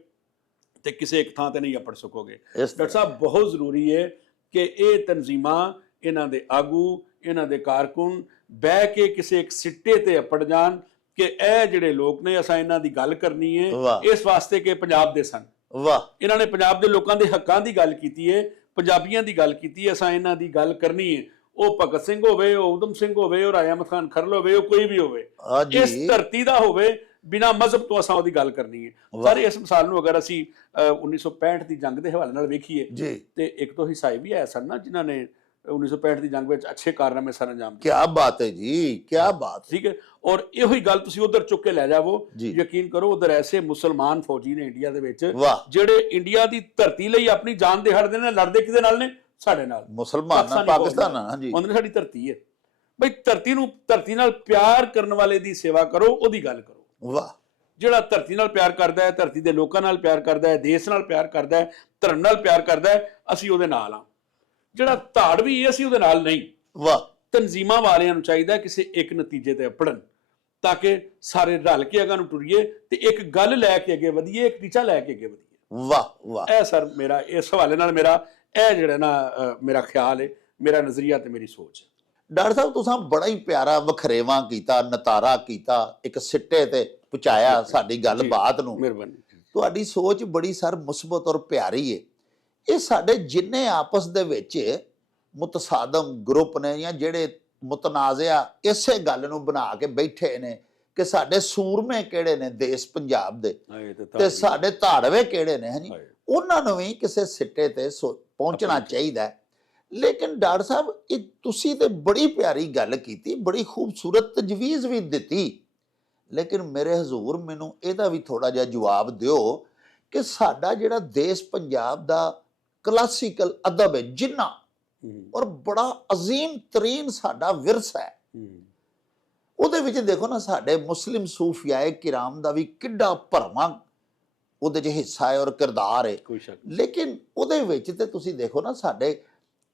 ਤੇ ਕਿਸੇ ਇੱਕ ਥਾਂ ਤੇ ਨਹੀਂ ਅਪੜ ਸਕੋਗੇ। ਡਾਕਟਰ ਸਾਹਿਬ, ਬਹੁਤ ਜ਼ਰੂਰੀ ਹੈ ਕਿ ਇਹ ਤਨਜ਼ੀਮਾਂ, ਇਹਨਾਂ ਦੇ ਆਗੂ, ਇਹਨਾਂ ਦੇ ਕਾਰਕੁਨ ਬਹਿ ਕੇ ਕਿਸੇ ਇੱਕ ਸਿੱਟੇ ਤੇ ਅਪੜ ਜਾਣ ਕਿ ਇਹ ਜਿਹੜੇ ਲੋਕ ਨੇ, ਅਸਾਂ ਇਹਨਾਂ ਦੀ ਗੱਲ ਕਰਨੀ ਹੈ ਇਸ ਵਾਸਤੇ ਕਿ ਪੰਜਾਬ ਦੇ ਸਨ। ਵਾਹ, ਇਹਨਾਂ ਨੇ ਪੰਜਾਬ ਦੇ ਲੋਕਾਂ ਦੇ ਹੱਕਾਂ ਦੀ ਗੱਲ ਕੀਤੀ ਹੈ, ਪੰਜਾਬੀਆਂ ਦੀ ਗੱਲ ਕੀਤੀ ਹੈ, ਅਸਾਂ ਇਹਨਾਂ ਦੀ ਗੱਲ ਕਰਨੀ ਹੈ। ਉਹ ਭਗਤ ਸਿੰਘ ਹੋਵੇ, ਉਹ ਊਧਮ ਸਿੰਘ ਹੋਵੇ, ਉਹ ਰਾਏ ਅਹਿਮਦ ਖਾਨ ਖਰਲ ਹੋਵੇ, ਉਹ ਕੋਈ ਵੀ ਹੋਵੇ, ਇਸ ਧਰਤੀ ਦਾ ਹੋਵੇ, ਬਿਨਾਂ ਮਜ਼ਹਬ ਤੋਂ ਅਸਾਂ ਉਹਦੀ ਗੱਲ ਕਰਨੀ ਹੈ। ਪਰ ਇਸ ਮਿਸਾਲ ਨੂੰ ਅਗਰ ਅਸੀਂ 1965 ਦੀ ਜੰਗ ਦੇ ਹਵਾਲੇ ਨਾਲ ਵੇਖੀਏ ਤੇ ਇੱਕ ਦੋ ਹਿੱਸੇ ਵੀ ਆਏ ਸਨ ਨਾ ਜਿਨ੍ਹਾਂ ਨੇ 1965 ਦੀ ਜੰਗ ਵਿੱਚ ਅੱਛੇ ਕਾਰਨਾਮੇ ਸਰ ਅੰਜਾਮ ਦਿੱਤੇ। ਕੀ ਬਾਤ ਹੈ ਜੀ, ਕੀ ਬਾਤ, ਠੀਕ ਹੈ। ਔਰ ਇਹੋ ਹੀ ਗੱਲ ਤੁਸੀਂ ਉਧਰ ਚੁੱਕ ਕੇ ਲੈ ਜਾਵੋ, ਯਕੀਨ ਕਰੋ ਉਧਰ ਐਸੇ ਮੁਸਲਮਾਨ ਫੌਜੀ ਨੇ ਇੰਡੀਆ ਦੇ ਵਿੱਚ ਜਿਹੜੇ ਇੰਡੀਆ ਦੀ ਧਰਤੀ ਲਈ ਆਪਣੀ ਜਾਨ ਦੇ ਹੜਦੇ ਨੇ। ਲੜਦੇ ਕਿਹਦੇ ਨਾਲ ਨੇ? ਸਾਡੇ ਨਾਲ, ਮੁਸਲਮਾਨ, ਪਾਕਿਸਤਾਨ। ਹਾਂਜੀ, ਉਹਨਾਂ ਨੇ ਸਾਡੀ ਧਰਤੀ ਹੈ। ਬਈ ਧਰਤੀ ਨਾਲ ਪਿਆਰ ਕਰਨ ਵਾਲੇ ਦੀ ਸੇਵਾ ਕਰੋ, ਉਹਦੀ ਗੱਲ ਕਰੋ। ਵਾਹ, ਜਿਹੜਾ ਧਰਤੀ ਨਾਲ ਪਿਆਰ ਕਰਦਾ ਹੈ, ਧਰਤੀ ਦੇ ਲੋਕਾਂ ਨਾਲ ਪਿਆਰ ਕਰਦਾ ਹੈ, ਦੇਸ਼ ਨਾਲ ਪਿਆਰ ਕਰਦਾ ਹੈ, ਧਰਮ ਨਾਲ ਪਿਆਰ ਕਰਦਾ ਹੈ, ਅਸੀਂ ਉਹਦੇ ਨਾਲ ਆ। ਜਿਹੜਾ ਧਾੜਵੀ ਹੈ, ਅਸੀਂ ਉਹਦੇ ਨਾਲ ਨਹੀਂ। ਵਾਹ, ਤਨਜ਼ੀਮਾਂ ਵਾਲਿਆਂ ਨੂੰ ਚਾਹੀਦਾ ਕਿਸੇ ਇੱਕ ਨਤੀਜੇ ਤੇ ਅਪੜਨ ਤਾਂ ਕਿ ਸਾਰੇ ਰਲ ਕੇ ਅਗਾਂ ਨੂੰ ਟੁਰੀਏ ਤੇ ਇੱਕ ਗੱਲ ਲੈ ਕੇ ਅੱਗੇ ਵਧੀਏ, ਇੱਕ ਟੀਚਾ ਲੈ ਕੇ ਅੱਗੇ ਵਧੀਏ। ਵਾਹ ਵਾਹ, ਇਹ ਸਰ ਮੇਰਾ ਇਸ ਹਵਾਲੇ ਨਾਲ ਮੇਰਾ ਇਹ ਜਿਹੜਾ ਨਾ ਮੇਰਾ ਖਿਆਲ ਹੈ, ਮੇਰਾ ਨਜ਼ਰੀਆ ਤੇ ਮੇਰੀ ਸੋਚ ਹੈ। ਡਾਕਟਰ ਸਾਹਿਬ, ਤੁਸੀਂ ਬੜਾ ਹੀ ਪਿਆਰਾ ਵਖਰੇਵਾਂ ਕੀਤਾ, ਨਤਾਰਾ ਕੀਤਾ, ਇੱਕ ਸਿੱਟੇ ਤੇ ਪਹੁੰਚਾਇਆ ਸਾਡੀ ਗੱਲਬਾਤ ਨੂੰ। ਮਿਹਰਬਾਨੀ। ਤੁਹਾਡੀ ਸੋਚ ਬੜੀ ਸਰ ਮੁਸਬਤ ਔਰ ਪਿਆਰੀ ਹੈ। ਇਹ ਸਾਡੇ ਜਿੰਨੇ ਆਪਸ ਦੇ ਵਿੱਚ ਮੁਤਸਾਦਮ ਗਰੁੱਪ ਨੇ ਜਾਂ ਜਿਹੜੇ ਮੁਤਨਾਜ਼ਿਆ ਇਸੇ ਗੱਲ ਨੂੰ ਬਣਾ ਕੇ ਬੈਠੇ ਨੇ ਕਿ ਸਾਡੇ ਸੂਰਮੇ ਕਿਹੜੇ ਨੇ ਦੇਸ਼ ਪੰਜਾਬ ਦੇ ਤੇ ਸਾਡੇ ਧਾੜਵੇ ਕਿਹੜੇ ਨੇ, ਹਾਂਜੀ, ਉਹਨਾਂ ਨੂੰ ਵੀ ਕਿਸੇ ਸਿੱਟੇ ਤੇ ਪਹੁੰਚਣਾ ਚਾਹੀਦਾ। ਲੇਕਿਨ ਡਾਕਟਰ ਸਾਹਿਬ, ਇਹ ਤੁਸੀਂ ਤੇ ਬੜੀ ਪਿਆਰੀ ਗੱਲ ਕੀਤੀ, ਬੜੀ ਖੂਬਸੂਰਤ ਤਜਵੀਜ਼ ਵੀ ਦਿੱਤੀ, ਲੇਕਿਨ ਮੇਰੇ ਹਜ਼ੂਰ ਮੈਨੂੰ ਇਹਦਾ ਵੀ ਥੋੜਾ ਜਿਹਾ ਜਵਾਬ ਦਿਓ ਕਿ ਸਾਡਾ ਜਿਹੜਾ ਦੇਸ਼ ਪੰਜਾਬ ਦਾ ਕਲਾਸੀਕਲ ਅਦਬ ਹੈ ਜਿੰਨਾ ਔਰ ਬੜਾ ਅਜ਼ੀਮ ਤਰੀਨ ਸਾਡਾ ਵਿਰਸਾ ਹੈ, ਉਹਦੇ ਵਿੱਚ ਦੇਖੋ ਨਾ ਸਾਡੇ ਮੁਸਲਿਮ ਸੂਫੀਆਏ ਕਿਰਾਮ ਦਾ ਵੀ ਕਿੱਡਾ ਭਰਵਾਂ ਉਹਦੇ 'ਚ ਹਿੱਸਾ ਹੈ ਔਰ ਕਿਰਦਾਰ ਹੈ। ਲੇਕਿਨ ਉਹਦੇ ਵਿੱਚ ਤੇ ਤੁਸੀਂ ਦੇਖੋ ਨਾ ਸਾਡੇ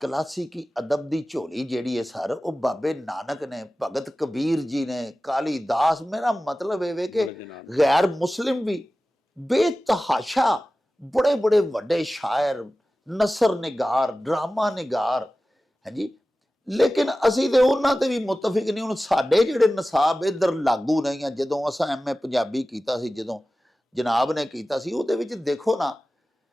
ਕਲਾਸੀਕੀ ਅਦਬ ਦੀ ਝੋਲੀ ਜਿਹੜੀ ਹੈ ਸਰ, ਉਹ ਬਾਬੇ ਨਾਨਕ ਨੇ, ਭਗਤ ਕਬੀਰ ਜੀ ਨੇ, ਕਾਲੀਦਾਸ। ਮੇਰਾ ਮਤਲਬ ਇਹ ਵੇ ਕਿ ਗੈਰ ਮੁਸਲਿਮ ਵੀ ਬੇਤਹਾਸ਼ਾ ਬੜੇ ਬੜੇ ਵੱਡੇ ਸ਼ਾਇਰ, ਨਸਰ ਨਿਗਾਰ, ਡਰਾਮਾ ਨਿਗਾਰ, ਹਾਂਜੀ, ਲੇਕਿਨ ਅਸੀਂ ਤੇ ਉਹਨਾਂ ਤੇ ਵੀ ਮੁਤਫਿਕ ਨਹੀਂ। ਹੁਣ ਸਾਡੇ ਜਿਹੜੇ ਨਿਸਾਬ ਇੱਧਰ ਲਾਗੂ ਨਹੀਂ ਆ, ਜਦੋਂ ਅਸਾਂ ਐਮਏ ਪੰਜਾਬੀ ਕੀਤਾ ਸੀ, ਜਦੋਂ ਜਨਾਬ ਨੇ ਕੀਤਾ ਸੀ, ਉਹਦੇ ਵਿੱਚ ਦੇਖੋ ਨਾ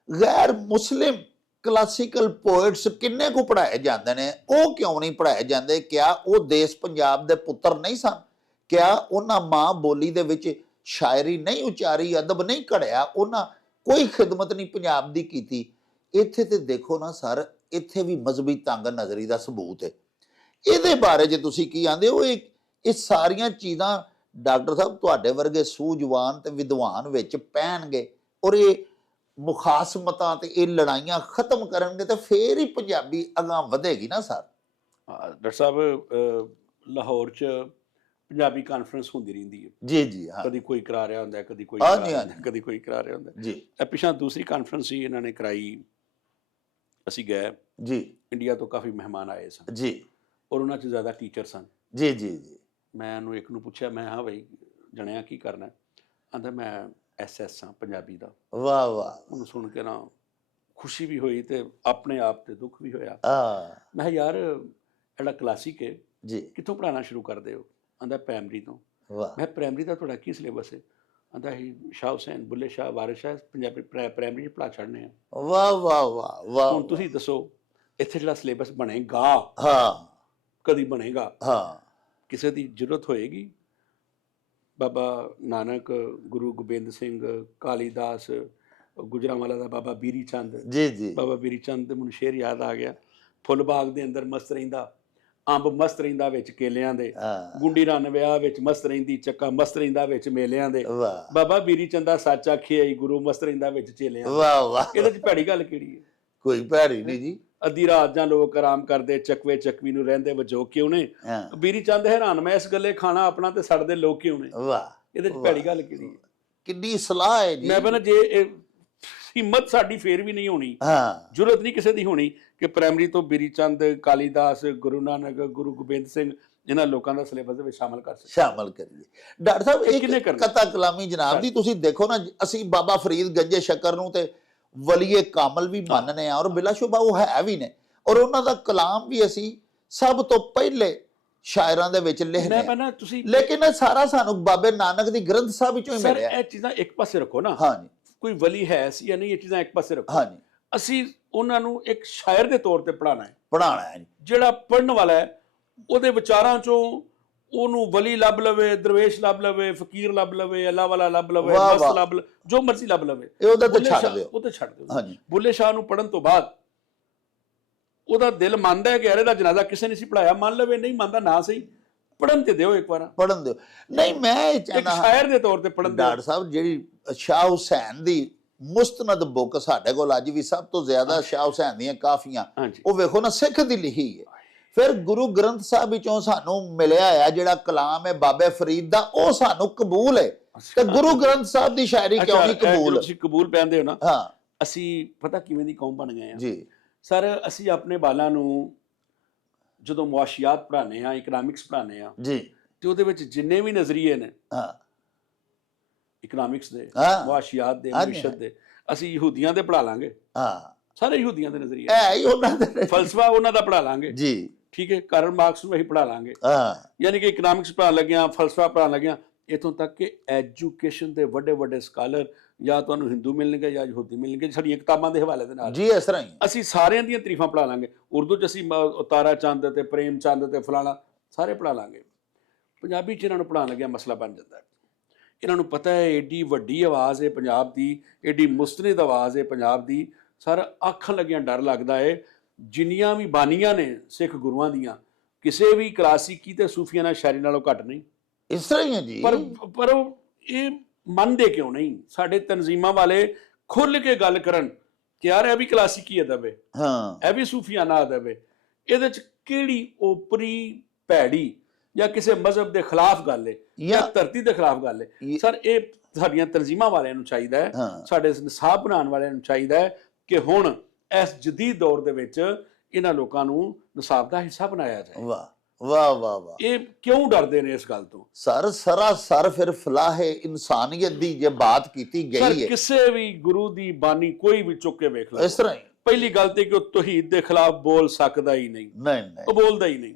ਗੈਰ ਮੁਸਲਿਮ ਕਲਾਸੀਕਲ ਪੋਇਟਸ ਕਿੰਨੇ ਕੁ ਪੜ੍ਹਾਏ ਜਾਂਦੇ ਨੇ, ਉਹ ਕਿਉਂ ਨਹੀਂ ਪੜ੍ਹਾਏ ਜਾਂਦੇ? ਕਿਆ ਉਹ ਦੇਸ਼ ਪੰਜਾਬ ਦੇ ਪੁੱਤਰ ਨਹੀਂ ਸਨ? ਕਿਆ ਉਹਨਾਂ ਮਾਂ ਬੋਲੀ ਦੇ ਵਿੱਚ ਸ਼ਾਇਰੀ ਨਹੀਂ ਉਚਾਰੀ, ਅਦਬ ਨਹੀਂ ਘੜਿਆ, ਉਹਨਾਂ ਕੋਈ ਖਿਦਮਤ ਨਹੀਂ ਪੰਜਾਬ ਦੀ ਕੀਤੀ? ਇੱਥੇ ਤੇ ਦੇਖੋ ਨਾ ਸਰ, ਇੱਥੇ ਵੀ ਮਜ਼ਹਬੀ ਤੰਗ ਨਜ਼ਰੀ ਦਾ ਸਬੂਤ ਹੈ। ਇਹਦੇ ਬਾਰੇ ਜੇ ਤੁਸੀਂ ਕੀ ਆਂਦੇ ਹੋ, ਇਹ ਸਾਰੀਆਂ ਚੀਜ਼ਾਂ ਡਾਕਟਰ ਸਾਹਿਬ ਤੁਹਾਡੇ ਵਰਗੇ ਸੂਝਵਾਨ ਤੇ ਵਿਦਵਾਨ ਵਿੱਚ ਪੈਣਗੇ ਔਰ ਇਹ ਮੁਖਾਸਮਤਾਂ ਤੇ ਇਹ ਲੜਾਈਆਂ ਖਤਮ ਕਰਨਗੇ ਤੇ ਫੇਰ ਹੀ ਪੰਜਾਬੀ ਅਗਾਂਹ ਵਧੇਗੀ ਨਾ ਸਰ। ਡਾਕਟਰ ਸਾਹਿਬ ਲਾਹੌਰ 'ਚ ਪੰਜਾਬੀ ਕਾਨਫਰੰਸ ਹੁੰਦੀ ਰਹਿੰਦੀ ਹੈ ਜੀ ਜੀ ਹਾਂ ਕਦੀ ਕੋਈ ਕਰਾ ਰਿਹਾ ਹੁੰਦਾ ਕਦੀ ਕੋਈ ਹਾਂਜੀ, ਹਾਂਜੀ। ਕਦੀ ਕੋਈ ਕਰਾ ਰਿਹਾ ਹੁੰਦਾ ਜੀ ਇਹ ਪਿਛਾ ਦੂਸਰੀ ਕਾਨਫਰੰਸ ਸੀ ਇਹਨਾਂ ਨੇ ਕਰਾਈ ਅਸੀਂ ਗਏ ਜੀ ਇੰਡੀਆ ਤੋਂ ਕਾਫੀ ਮਹਿਮਾਨ ਆਏ ਸਨ ਜੀ ਔਰ ਉਹਨਾਂ 'ਚ ਜ਼ਿਆਦਾ ਟੀਚਰ ਸਨ ਜੀ ਜੀ ਜੀ ਮੈਂ ਉਹਨੂੰ ਇੱਕ ਨੂੰ ਪੁੱਛਿਆ ਮੈਂ ਹਾਂ ਬਈ ਜਣਿਆ ਕੀ ਕਰਨਾ ਆਂਦਾ ਮੈਂ SS ਹਾਂ ਪੰਜਾਬੀ ਦਾ ਵਾਹ ਵਾਹ ਉਹਨੂੰ ਸੁਣ ਕੇ ਨਾ ਖੁਸ਼ੀ ਵੀ ਹੋਈ ਤੇ ਆਪਣੇ ਆਪ ਤੇ ਦੁੱਖ ਵੀ ਹੋਇਆ ਆ ਮੈਂ ਕਿਹਾ ਯਾਰ ਜਿਹੜਾ ਕਲਾਸਿਕ ਹੈ ਜੀ ਕਿੱਥੋਂ ਪੜ੍ਹਾਉਣਾ ਸ਼ੁਰੂ ਕਰਦੇ ਹੋ ਆਂਦਾ ਪ੍ਰਾਇਮਰੀ ਤੋਂ ਵਾਹ ਮੈਂ ਪ੍ਰਾਇਮਰੀ ਦਾ ਤੁਹਾਡਾ ਕੀ ਸਿਲੇਬਸ ਹੈ ਆਂਦਾ ਹੀ ਸ਼ਾਹ ਹੁਸੈਨ ਬੁੱਲੇ ਸ਼ਾਹ ਵਾਰਿਸ ਸ਼ਾਹ ਪੰਜਾਬੀ ਪ੍ਰਾਇਮਰੀ 'ਚ ਪੜ੍ਹਾ ਛੱਡਨੇ ਆ ਵਾਹ ਵਾਹ ਵਾਹ ਵਾਹ ਹੁਣ ਤੁਸੀਂ ਦੱਸੋ ਇੱਥੇ ਜਿਹੜਾ ਸਿਲੇਬਸ ਬਣੇਗਾ ਹਾਂ ਕਦੀ ਬਣੇਗਾ ਹਾਂ ਕਿਸੇ ਦੀ ਜ਼ਰੂਰਤ ਹੋਏਗੀ ਬਾਬਾ ਨਾਨਕ ਗੁਰੂ ਗੋਬਿੰਦ ਸਿੰਘ ਕਾਲੀਦਾਸ ਗੁਜਰਾਂਵਾਲਾ ਦਾ ਬਾਬਾ ਬੀਰੀ ਚੰਦ ਜੀ ਜੀ ਬਾਬਾ ਬੀਰੀ ਚੰਦ ਦੇ ਮੈਨੂੰ ਸ਼ੇਰ ਯਾਦ ਆ ਗਿਆ ਫੁੱਲ ਬਾਗ ਦੇ ਅੰਦਰ ਮਸਤ ਰਹਿੰਦਾ ਅੰਬ ਮਸਤ ਰਹਿੰਦਾ ਵਿੱਚ ਕੇਲਿਆਂ ਦੇ ਹਾਂ ਗੁੰਡੀ ਰਨ ਵਿਆਹ ਵਿੱਚ ਮਸਤ ਰਹਿੰਦੀ ਚੱਕਾ ਮਸਤ ਰਹਿੰਦਾ ਵਿੱਚ ਮੇਲਿਆਂ ਦੇ ਵਾਹ ਬਾਬਾ ਬੀਰੀ ਚੰਦਾ ਸੱਚ ਆਖਿਆ ਗੁਰੂ ਮਸਤ ਰਹਿੰਦਾ ਵਿੱਚ ਚੇਲਿਆਂ ਦੇ। ਵਾਹ ਵਾਹ ਇਹਦੇ 'ਚ ਭੈੜੀ ਗੱਲ ਕਿਹੜੀ ਹੈ ਕੋਈ ਭੈੜੀ ਨਹੀਂ ਜੀ ਅੱਧੀ ਰਾਤ ਜਾਂ ਲੋਕ ਆਰਾਮ ਕਰਦੇ ਚੱਕਵੇ ਚੱਕਵੀ ਨੂੰ ਰਹਿੰਦੇ ਵਜੋ ਕਿਉਂ ਨੇ ਹਾਂ ਬੀਰੀ ਚੰਦ ਹੈਰਾਨ ਮੈਂ ਇਸ ਗੱਲੇ ਖਾਣਾ ਆਪਣਾ ਤੇ ਸੜਦੇ ਲੋਕ ਕਿਉਂ ਨੇ ਵਾਹ ਇਹਦੇ 'ਚ ਭੈੜੀ ਗੱਲ ਕਿਹੜੀ ਹੈ ਕਿੰਨੀ ਸਲਾਹ ਹੈ ਜੀ ਮੈਂ ਕਹਿੰਦਾ ਜੇ ਇਹ ਹਿੰਮਤ ਸਾਡੀ ਫੇਰ ਵੀ ਨਹੀਂ ਹੋਣੀ ਹਾਂ ਜ਼ਰੂਰਤ ਨਹੀਂ ਕਿਸੇ ਦੀ ਹੋਣੀ ਕਿ ਪ੍ਰਾਇਮਰੀ ਤੋਂ ਬੀਰੀ ਚੰਦ ਕਾਲੀਦਾਸ ਗੁਰੂ ਨਾਨਕ ਗੁਰੂ ਗੋਬਿੰਦ ਸਿੰਘ ਇਹਨਾਂ ਲੋਕਾਂ ਦਾ ਸਿਲੇਬਸ ਦੇ ਵਿੱਚ ਸ਼ਾਮਲ ਕਰ ਸਕੀਏ ਸ਼ਾਮਲ ਕਰੀਏ। ਡਾਕਟਰ ਸਾਹਿਬ ਇਹ ਕਿਹਨੇ ਇੱਕ ਕਰਨਾ? ਕਥਾ ਕਲਾਮੀ ਜਨਾਬ ਦੀ ਤੁਸੀਂ ਦੇਖੋ ਨਾ ਅਸੀਂ ਬਾਬਾ ਫਰੀਦ ਗੰਜੇ ਸ਼ੱਕਰ ਨੂੰ ਤੇ ਵਲੀਏ ਕਾਮਲ ਵੀ ਮੰਨਨੇ ਆ ਔਰ ਬਿਲਾਸ਼ੁਬਾ ਉਹ ਹੈ ਵੀ ਨੇ ਔਰ ਉਹਨਾਂ ਦਾ ਕਲਾਮ ਵੀ ਅਸੀਂ ਸਭ ਤੋਂ ਪਹਿਲੇ ਸ਼ਾਇਰਾਂ ਦੇ ਵਿੱਚ ਲਿਖਦੇ ਮੈਂ ਆ ਕਹਿੰਦਾ ਤੁਸੀਂ ਲੇਕਿਨ ਇਹ ਸਾਰਾ ਸਾਨੂੰ ਬਾਬੇ ਨਾਨਕ ਦੀ ਗ੍ਰੰਥ ਸਾਹਿਬ ਵਿੱਚੋਂ ਹੀ ਸਰ ਮਿਲਿਆ। ਇਹ ਚੀਜ਼ਾਂ ਇੱਕ ਪਾਸੇ ਰੱਖੋ ਨਾ ਹਾਂਜੀ ਕੋਈ ਵਲੀ ਹੈ ਸੀ ਜਾਂ ਨਹੀਂ ਇਹ ਚੀਜ਼ਾਂ ਇੱਕ ਪਾਸੇ ਰੱਖੋ ਹਾਂਜੀ ਅਸੀਂ ਉਹਨਾਂ ਨੂੰ ਇੱਕ ਸ਼ਾਇਰ ਦੇ ਤੌਰ ਤੇ ਪੜ੍ਹਾਉਣਾ ਹੈ ਪੜਾਣਾ ਹੈ ਜੀ ਜਿਹੜਾ ਪੜ੍ਹਨ ਵਾਲਾ ਹੈ ਉਹਦੇ ਵਿਚਾਰਾਂ ਚੋਂ ਉਹਨੂੰ ਵਲੀ ਲੱਭ ਲਵੇ ਦਰਵੇਸ਼ ਲੱਭ ਲਵੇ ਫਕੀਰ ਲੱਭ ਲਵੇ ਅੱਲਾ ਵਾਲਾ ਲੱਭ ਲਵੇ ਵਾਹ, ਮਸਤ ਵਾਹ। ਲੱਭ ਜੋ ਮਰਜ਼ੀ ਲੱਭ ਲਵੇ ਇਹ ਉਹਦਾ ਤੇ ਬੁੱਲੇ ਛੱਡ ਸ਼ਾਹ- ਦਿਓ। ਉਹ ਤੇ ਛੱਡ ਦਿਓ ਹਾਂਜੀ ਬੁੱਲੇ ਸ਼ਾਹ ਨੂੰ ਪੜ੍ਹਨ ਤੋਂ ਬਾਅਦ ਉਹਦਾ ਦਿਲ ਮੰਨਦਾ ਹੈ ਕਿ ਯਾਰ ਇਹਦਾ ਜਨਾਜ਼ਾ ਕਿਸੇ ਨੇ ਸੀ ਪੜਾਇਆ ਮੰਨ ਲਵੇ ਨਹੀਂ ਮੰਨਦਾ ਨਾ ਸਹੀ ਪੜ੍ਹਨ ਤੇ ਦਿਓ ਇੱਕ ਵਾਰ ਪੜਨ ਦਿਓ। ਨਹੀਂ ਮੈਂ ਇਹ ਇੱਕ ਚਾਹਨਾ ਸ਼ਾਇਰ ਦੇ ਤੌਰ ਤੇ ਪੜ੍ਹਨ ਦਿਓ ਡਾਕਟਰ ਸਾਹਿਬ ਜਿਹੜੀ ਸ਼ਾਹ ਹੁਸੈਨ ਦੀ ਮੁਸਤਨਦ ਬੁੱਕ ਸਾਡੇ ਕੋਲ ਅੱਜ ਵੀ ਸਭ ਤੋਂ ਜ਼ਿਆਦਾ ਸ਼ਾਹ ਹੁਸੈਨ ਦੀਆਂ ਕਾਫੀਆਂ ਹਾਂਜੀ ਉਹ ਵੇਖੋ ਨਾ ਸਿੱਖ ਦੀ ਲਿਖੀ ਹੈ। ਫਿਰ ਗੁਰੂ ਗ੍ਰੰਥ ਸਾਹਿਬ ਵਿੱਚੋਂ ਸਾਨੂੰ ਮਿਲਿਆ ਹੈ ਜਿਹੜਾ ਕਲਾਮ ਹੈ ਬਾਬੇ ਫਰੀਦ ਦਾ ਉਹ ਸਾਨੂੰ ਕਬੂਲ ਹੈ ਤੇ ਗੁਰੂ ਗ੍ਰੰਥ ਸਾਹਿਬ ਦੀ ਸ਼ਾਇਰੀ ਕਿਉਂ ਨਹੀਂ ਕਬੂਲ? ਤੁਸੀਂ ਕਬੂਲ ਪੈਂਦੇ ਹੋ ਨਾ ਹਾਂ ਅਸੀਂ ਪਤਾ ਕਿਵੇਂ ਦੀ ਕੌਮ ਬਣ ਗਏ ਆ ਜੀ ਸਰ ਅਸੀਂ ਆਪਣੇ ਬਾਲਾਂ ਨੂੰ ਜਦੋਂ ਮੁਆਸ਼ੀਆਤ ਪੜ੍ਹਾਉਂਦੇ ਆ ਇਕਨੋਮਿਕਸ ਪੜ੍ਹਾਉਂਦੇ ਆ ਜੀ ਤੇ ਉਹਦੇ ਵਿੱਚ ਜਿੰਨੇ ਵੀ ਨਜ਼ਰੀਏ ਨੇ ਹਾਂ ਇਕਨੋਮਿਕਸ ਦੇ ਹਾਂ। ਮੁਆਸ਼ੀਆਤ ਦੇ ਹਾਂਜੀ, ਮਈਸ਼ਤ ਦੇ ਅਸੀਂ ਯਹੂਦੀਆਂ ਦੇ ਪੜ੍ਹਾ ਲਾਂਗੇ ਹਾਂ ਸਾਰੇ ਯਹੂਦੀਆਂ ਦੇ ਨਜ਼ਰੀਏ ਹੈ ਹੀ ਉਹਨਾਂ ਦੇ ਫਲਸਫਾ ਉਹਨਾਂ ਦਾ ਪੜ੍ਹਾ ਲਾਂਗੇ ਜੀ ਠੀਕ ਹੈ ਕਾਰਲ ਮਾਰਕਸ ਨੂੰ ਅਸੀਂ ਪੜ੍ਹਾ ਲਾਂਗੇ ਹਾਂ ਯਾਨੀ ਕਿ ਇਕਨੋਮਿਕਸ ਪੜ੍ਹਾਉਣ ਲੱਗਿਆ ਫਲਸਫਾ ਪੜ੍ਹਾਉਣ ਲੱਗਿਆ ਇੱਥੋਂ ਤੱਕ ਕਿ ਐਜੂਕੇਸ਼ਨ ਦੇ ਵੱਡੇ ਵੱਡੇ ਸਕਾਲਰ ਜਾਂ ਤੁਹਾਨੂੰ ਹਿੰਦੂ ਮਿਲਣਗੇ ਜਾਂ ਯਹੂਦੀ ਮਿਲਣਗੇ ਸਾਡੀਆਂ ਕਿਤਾਬਾਂ ਦੇ ਹਵਾਲੇ ਦੇ ਨਾਲ ਜੀ ਇਸ ਤਰ੍ਹਾਂ ਹੀ ਅਸੀਂ ਸਾਰਿਆਂ ਦੀਆਂ ਤਾਰੀਫਾਂ ਪੜ੍ਹਾ ਲਾਂਗੇ ਉਰਦੂ 'ਚ ਅਸੀਂ ਤਾਰਾ ਚੰਦ ਤੇ ਪ੍ਰੇਮ ਚੰਦ ਤੇ ਫਲਾਣਾ ਸਾਰੇ ਪੜ੍ਹਾ ਲਾਂਗੇ ਪੰਜਾਬੀ 'ਚ ਇਹਨਾਂ ਨੂੰ ਪੜ੍ਹਾਉਣ ਲੱਗਿਆ ਮਸਲਾ ਬਣ ਜਾਂਦਾ ਹੈ ਇਹਨਾਂ ਨੂੰ ਪਤਾ ਹੈ ਏਡੀ ਵੱਡੀ ਆਵਾਜ਼ ਹੈ ਪੰਜਾਬ ਦੀ ਏਡੀ ਮੁਸਤਨਦ ਆਵਾਜ਼ ਹੈ ਪੰਜਾਬ ਦੀ ਸਰ ਅੱਖਾਂ ਲੱਗਿਆਂ ਡਰ ਲੱਗਦਾ ਹੈ ਜਿੰਨੀਆਂ ਵੀ ਬਾਨੀਆਂ ਨੇ ਸਿੱਖ ਗੁਰੂਆਂ ਦੀਆਂ ਕਿਸੇ ਵੀ ਕਲਾਸਿਕੀ ਤੇ ਸੂਫੀਆਨਾ ਸ਼ਾਇਰੀ ਨਾਲੋਂ ਘੱਟ ਨਹੀਂ ਇਸ ਤਰ੍ਹਾਂ ਹੀ ਹੈ ਜੀ ਪਰ ਉਹ ਇਹ ਮੰਨਦੇ ਕਿਉਂ ਨਹੀਂ ਸਾਡੇ ਤਨਜ਼ੀਮਾਂ ਵਾਲੇ ਖੁੱਲ੍ਹ ਕੇ ਗੱਲ ਕਰਨ ਕਿ ਯਾਰ ਇਹ ਵੀ ਕਲਾਸਿਕੀ ਅਦਬ ਹੈ ਹਾਂ ਇਹ ਵੀ ਸੂਫੀਆਨਾ ਅਦਬ ਹੈ ਇਹਦੇ ਚ ਕਿਹੜੀ ਓਪਰੀ ਭੈੜੀ ਜਾਂ ਕਿਸੇ ਮਜ਼ਹਬ ਦੇ ਖਿਲਾਫ ਗੱਲ ਹੈ ਜਾਂ ਧਰਤੀ ਦੇ ਖਿਲਾਫ ਗੱਲ ਹੈ ਸਰ ਇਹ ਸਾਡੀਆਂ ਤਨਜ਼ੀਮਾਂ ਵਾਲਿਆਂ ਨੂੰ ਚਾਹੀਦਾ ਹੈ ਹਾਂ ਸਾਡੇ ਨਿਸਾਬ ਬਣਾਉਣ ਵਾਲਿਆਂ ਨੂੰ ਚਾਹੀਦਾ ਹੈ ਕਿ ਹੁਣ ਇਸ ਜਦੀਦ ਦੌਰ ਦੇ ਵਿੱਚ ਇਹਨਾਂ ਲੋਕਾਂ ਨੂੰ ਨਿਸਾਬ ਦਾ ਹਿੱਸਾ ਬਣਾਇਆ ਜਾਏ ਵਾਹ ਵਾਹ ਵਾਹ ਵਾਹ ਇਹ ਕਿਉਂ ਡਰਦੇ ਨੇ ਇਸ ਗੱਲ ਤੋਂ ਸਰ ਸਰਾਸਰ ਫਿਰ ਫਲਾਹ ਇਨਸਾਨੀਅਤ ਦੀ ਜੇ ਬਾਤ ਕੀਤੀ ਸਰ ਗਈ ਹੈ ਕਿਸੇ ਵੀ ਗੁਰੂ ਦੀ ਬਾਣੀ ਕੋਈ ਵੀ ਚੁੱਕ ਕੇ ਵੇਖ ਲਓ ਇਸ ਤਰ੍ਹਾਂ ਹੀ ਪਹਿਲੀ ਗੱਲ ਤੇ ਕਿ ਉਹ ਤੌਹੀਦ ਦੇ ਖਿਲਾਫ ਬੋਲ ਸਕਦਾ ਹੀ ਨਹੀਂ ਨਹੀਂ ਉਹ ਨਹੀਂ ਬੋਲਦਾ ਹੀ ਨਹੀਂ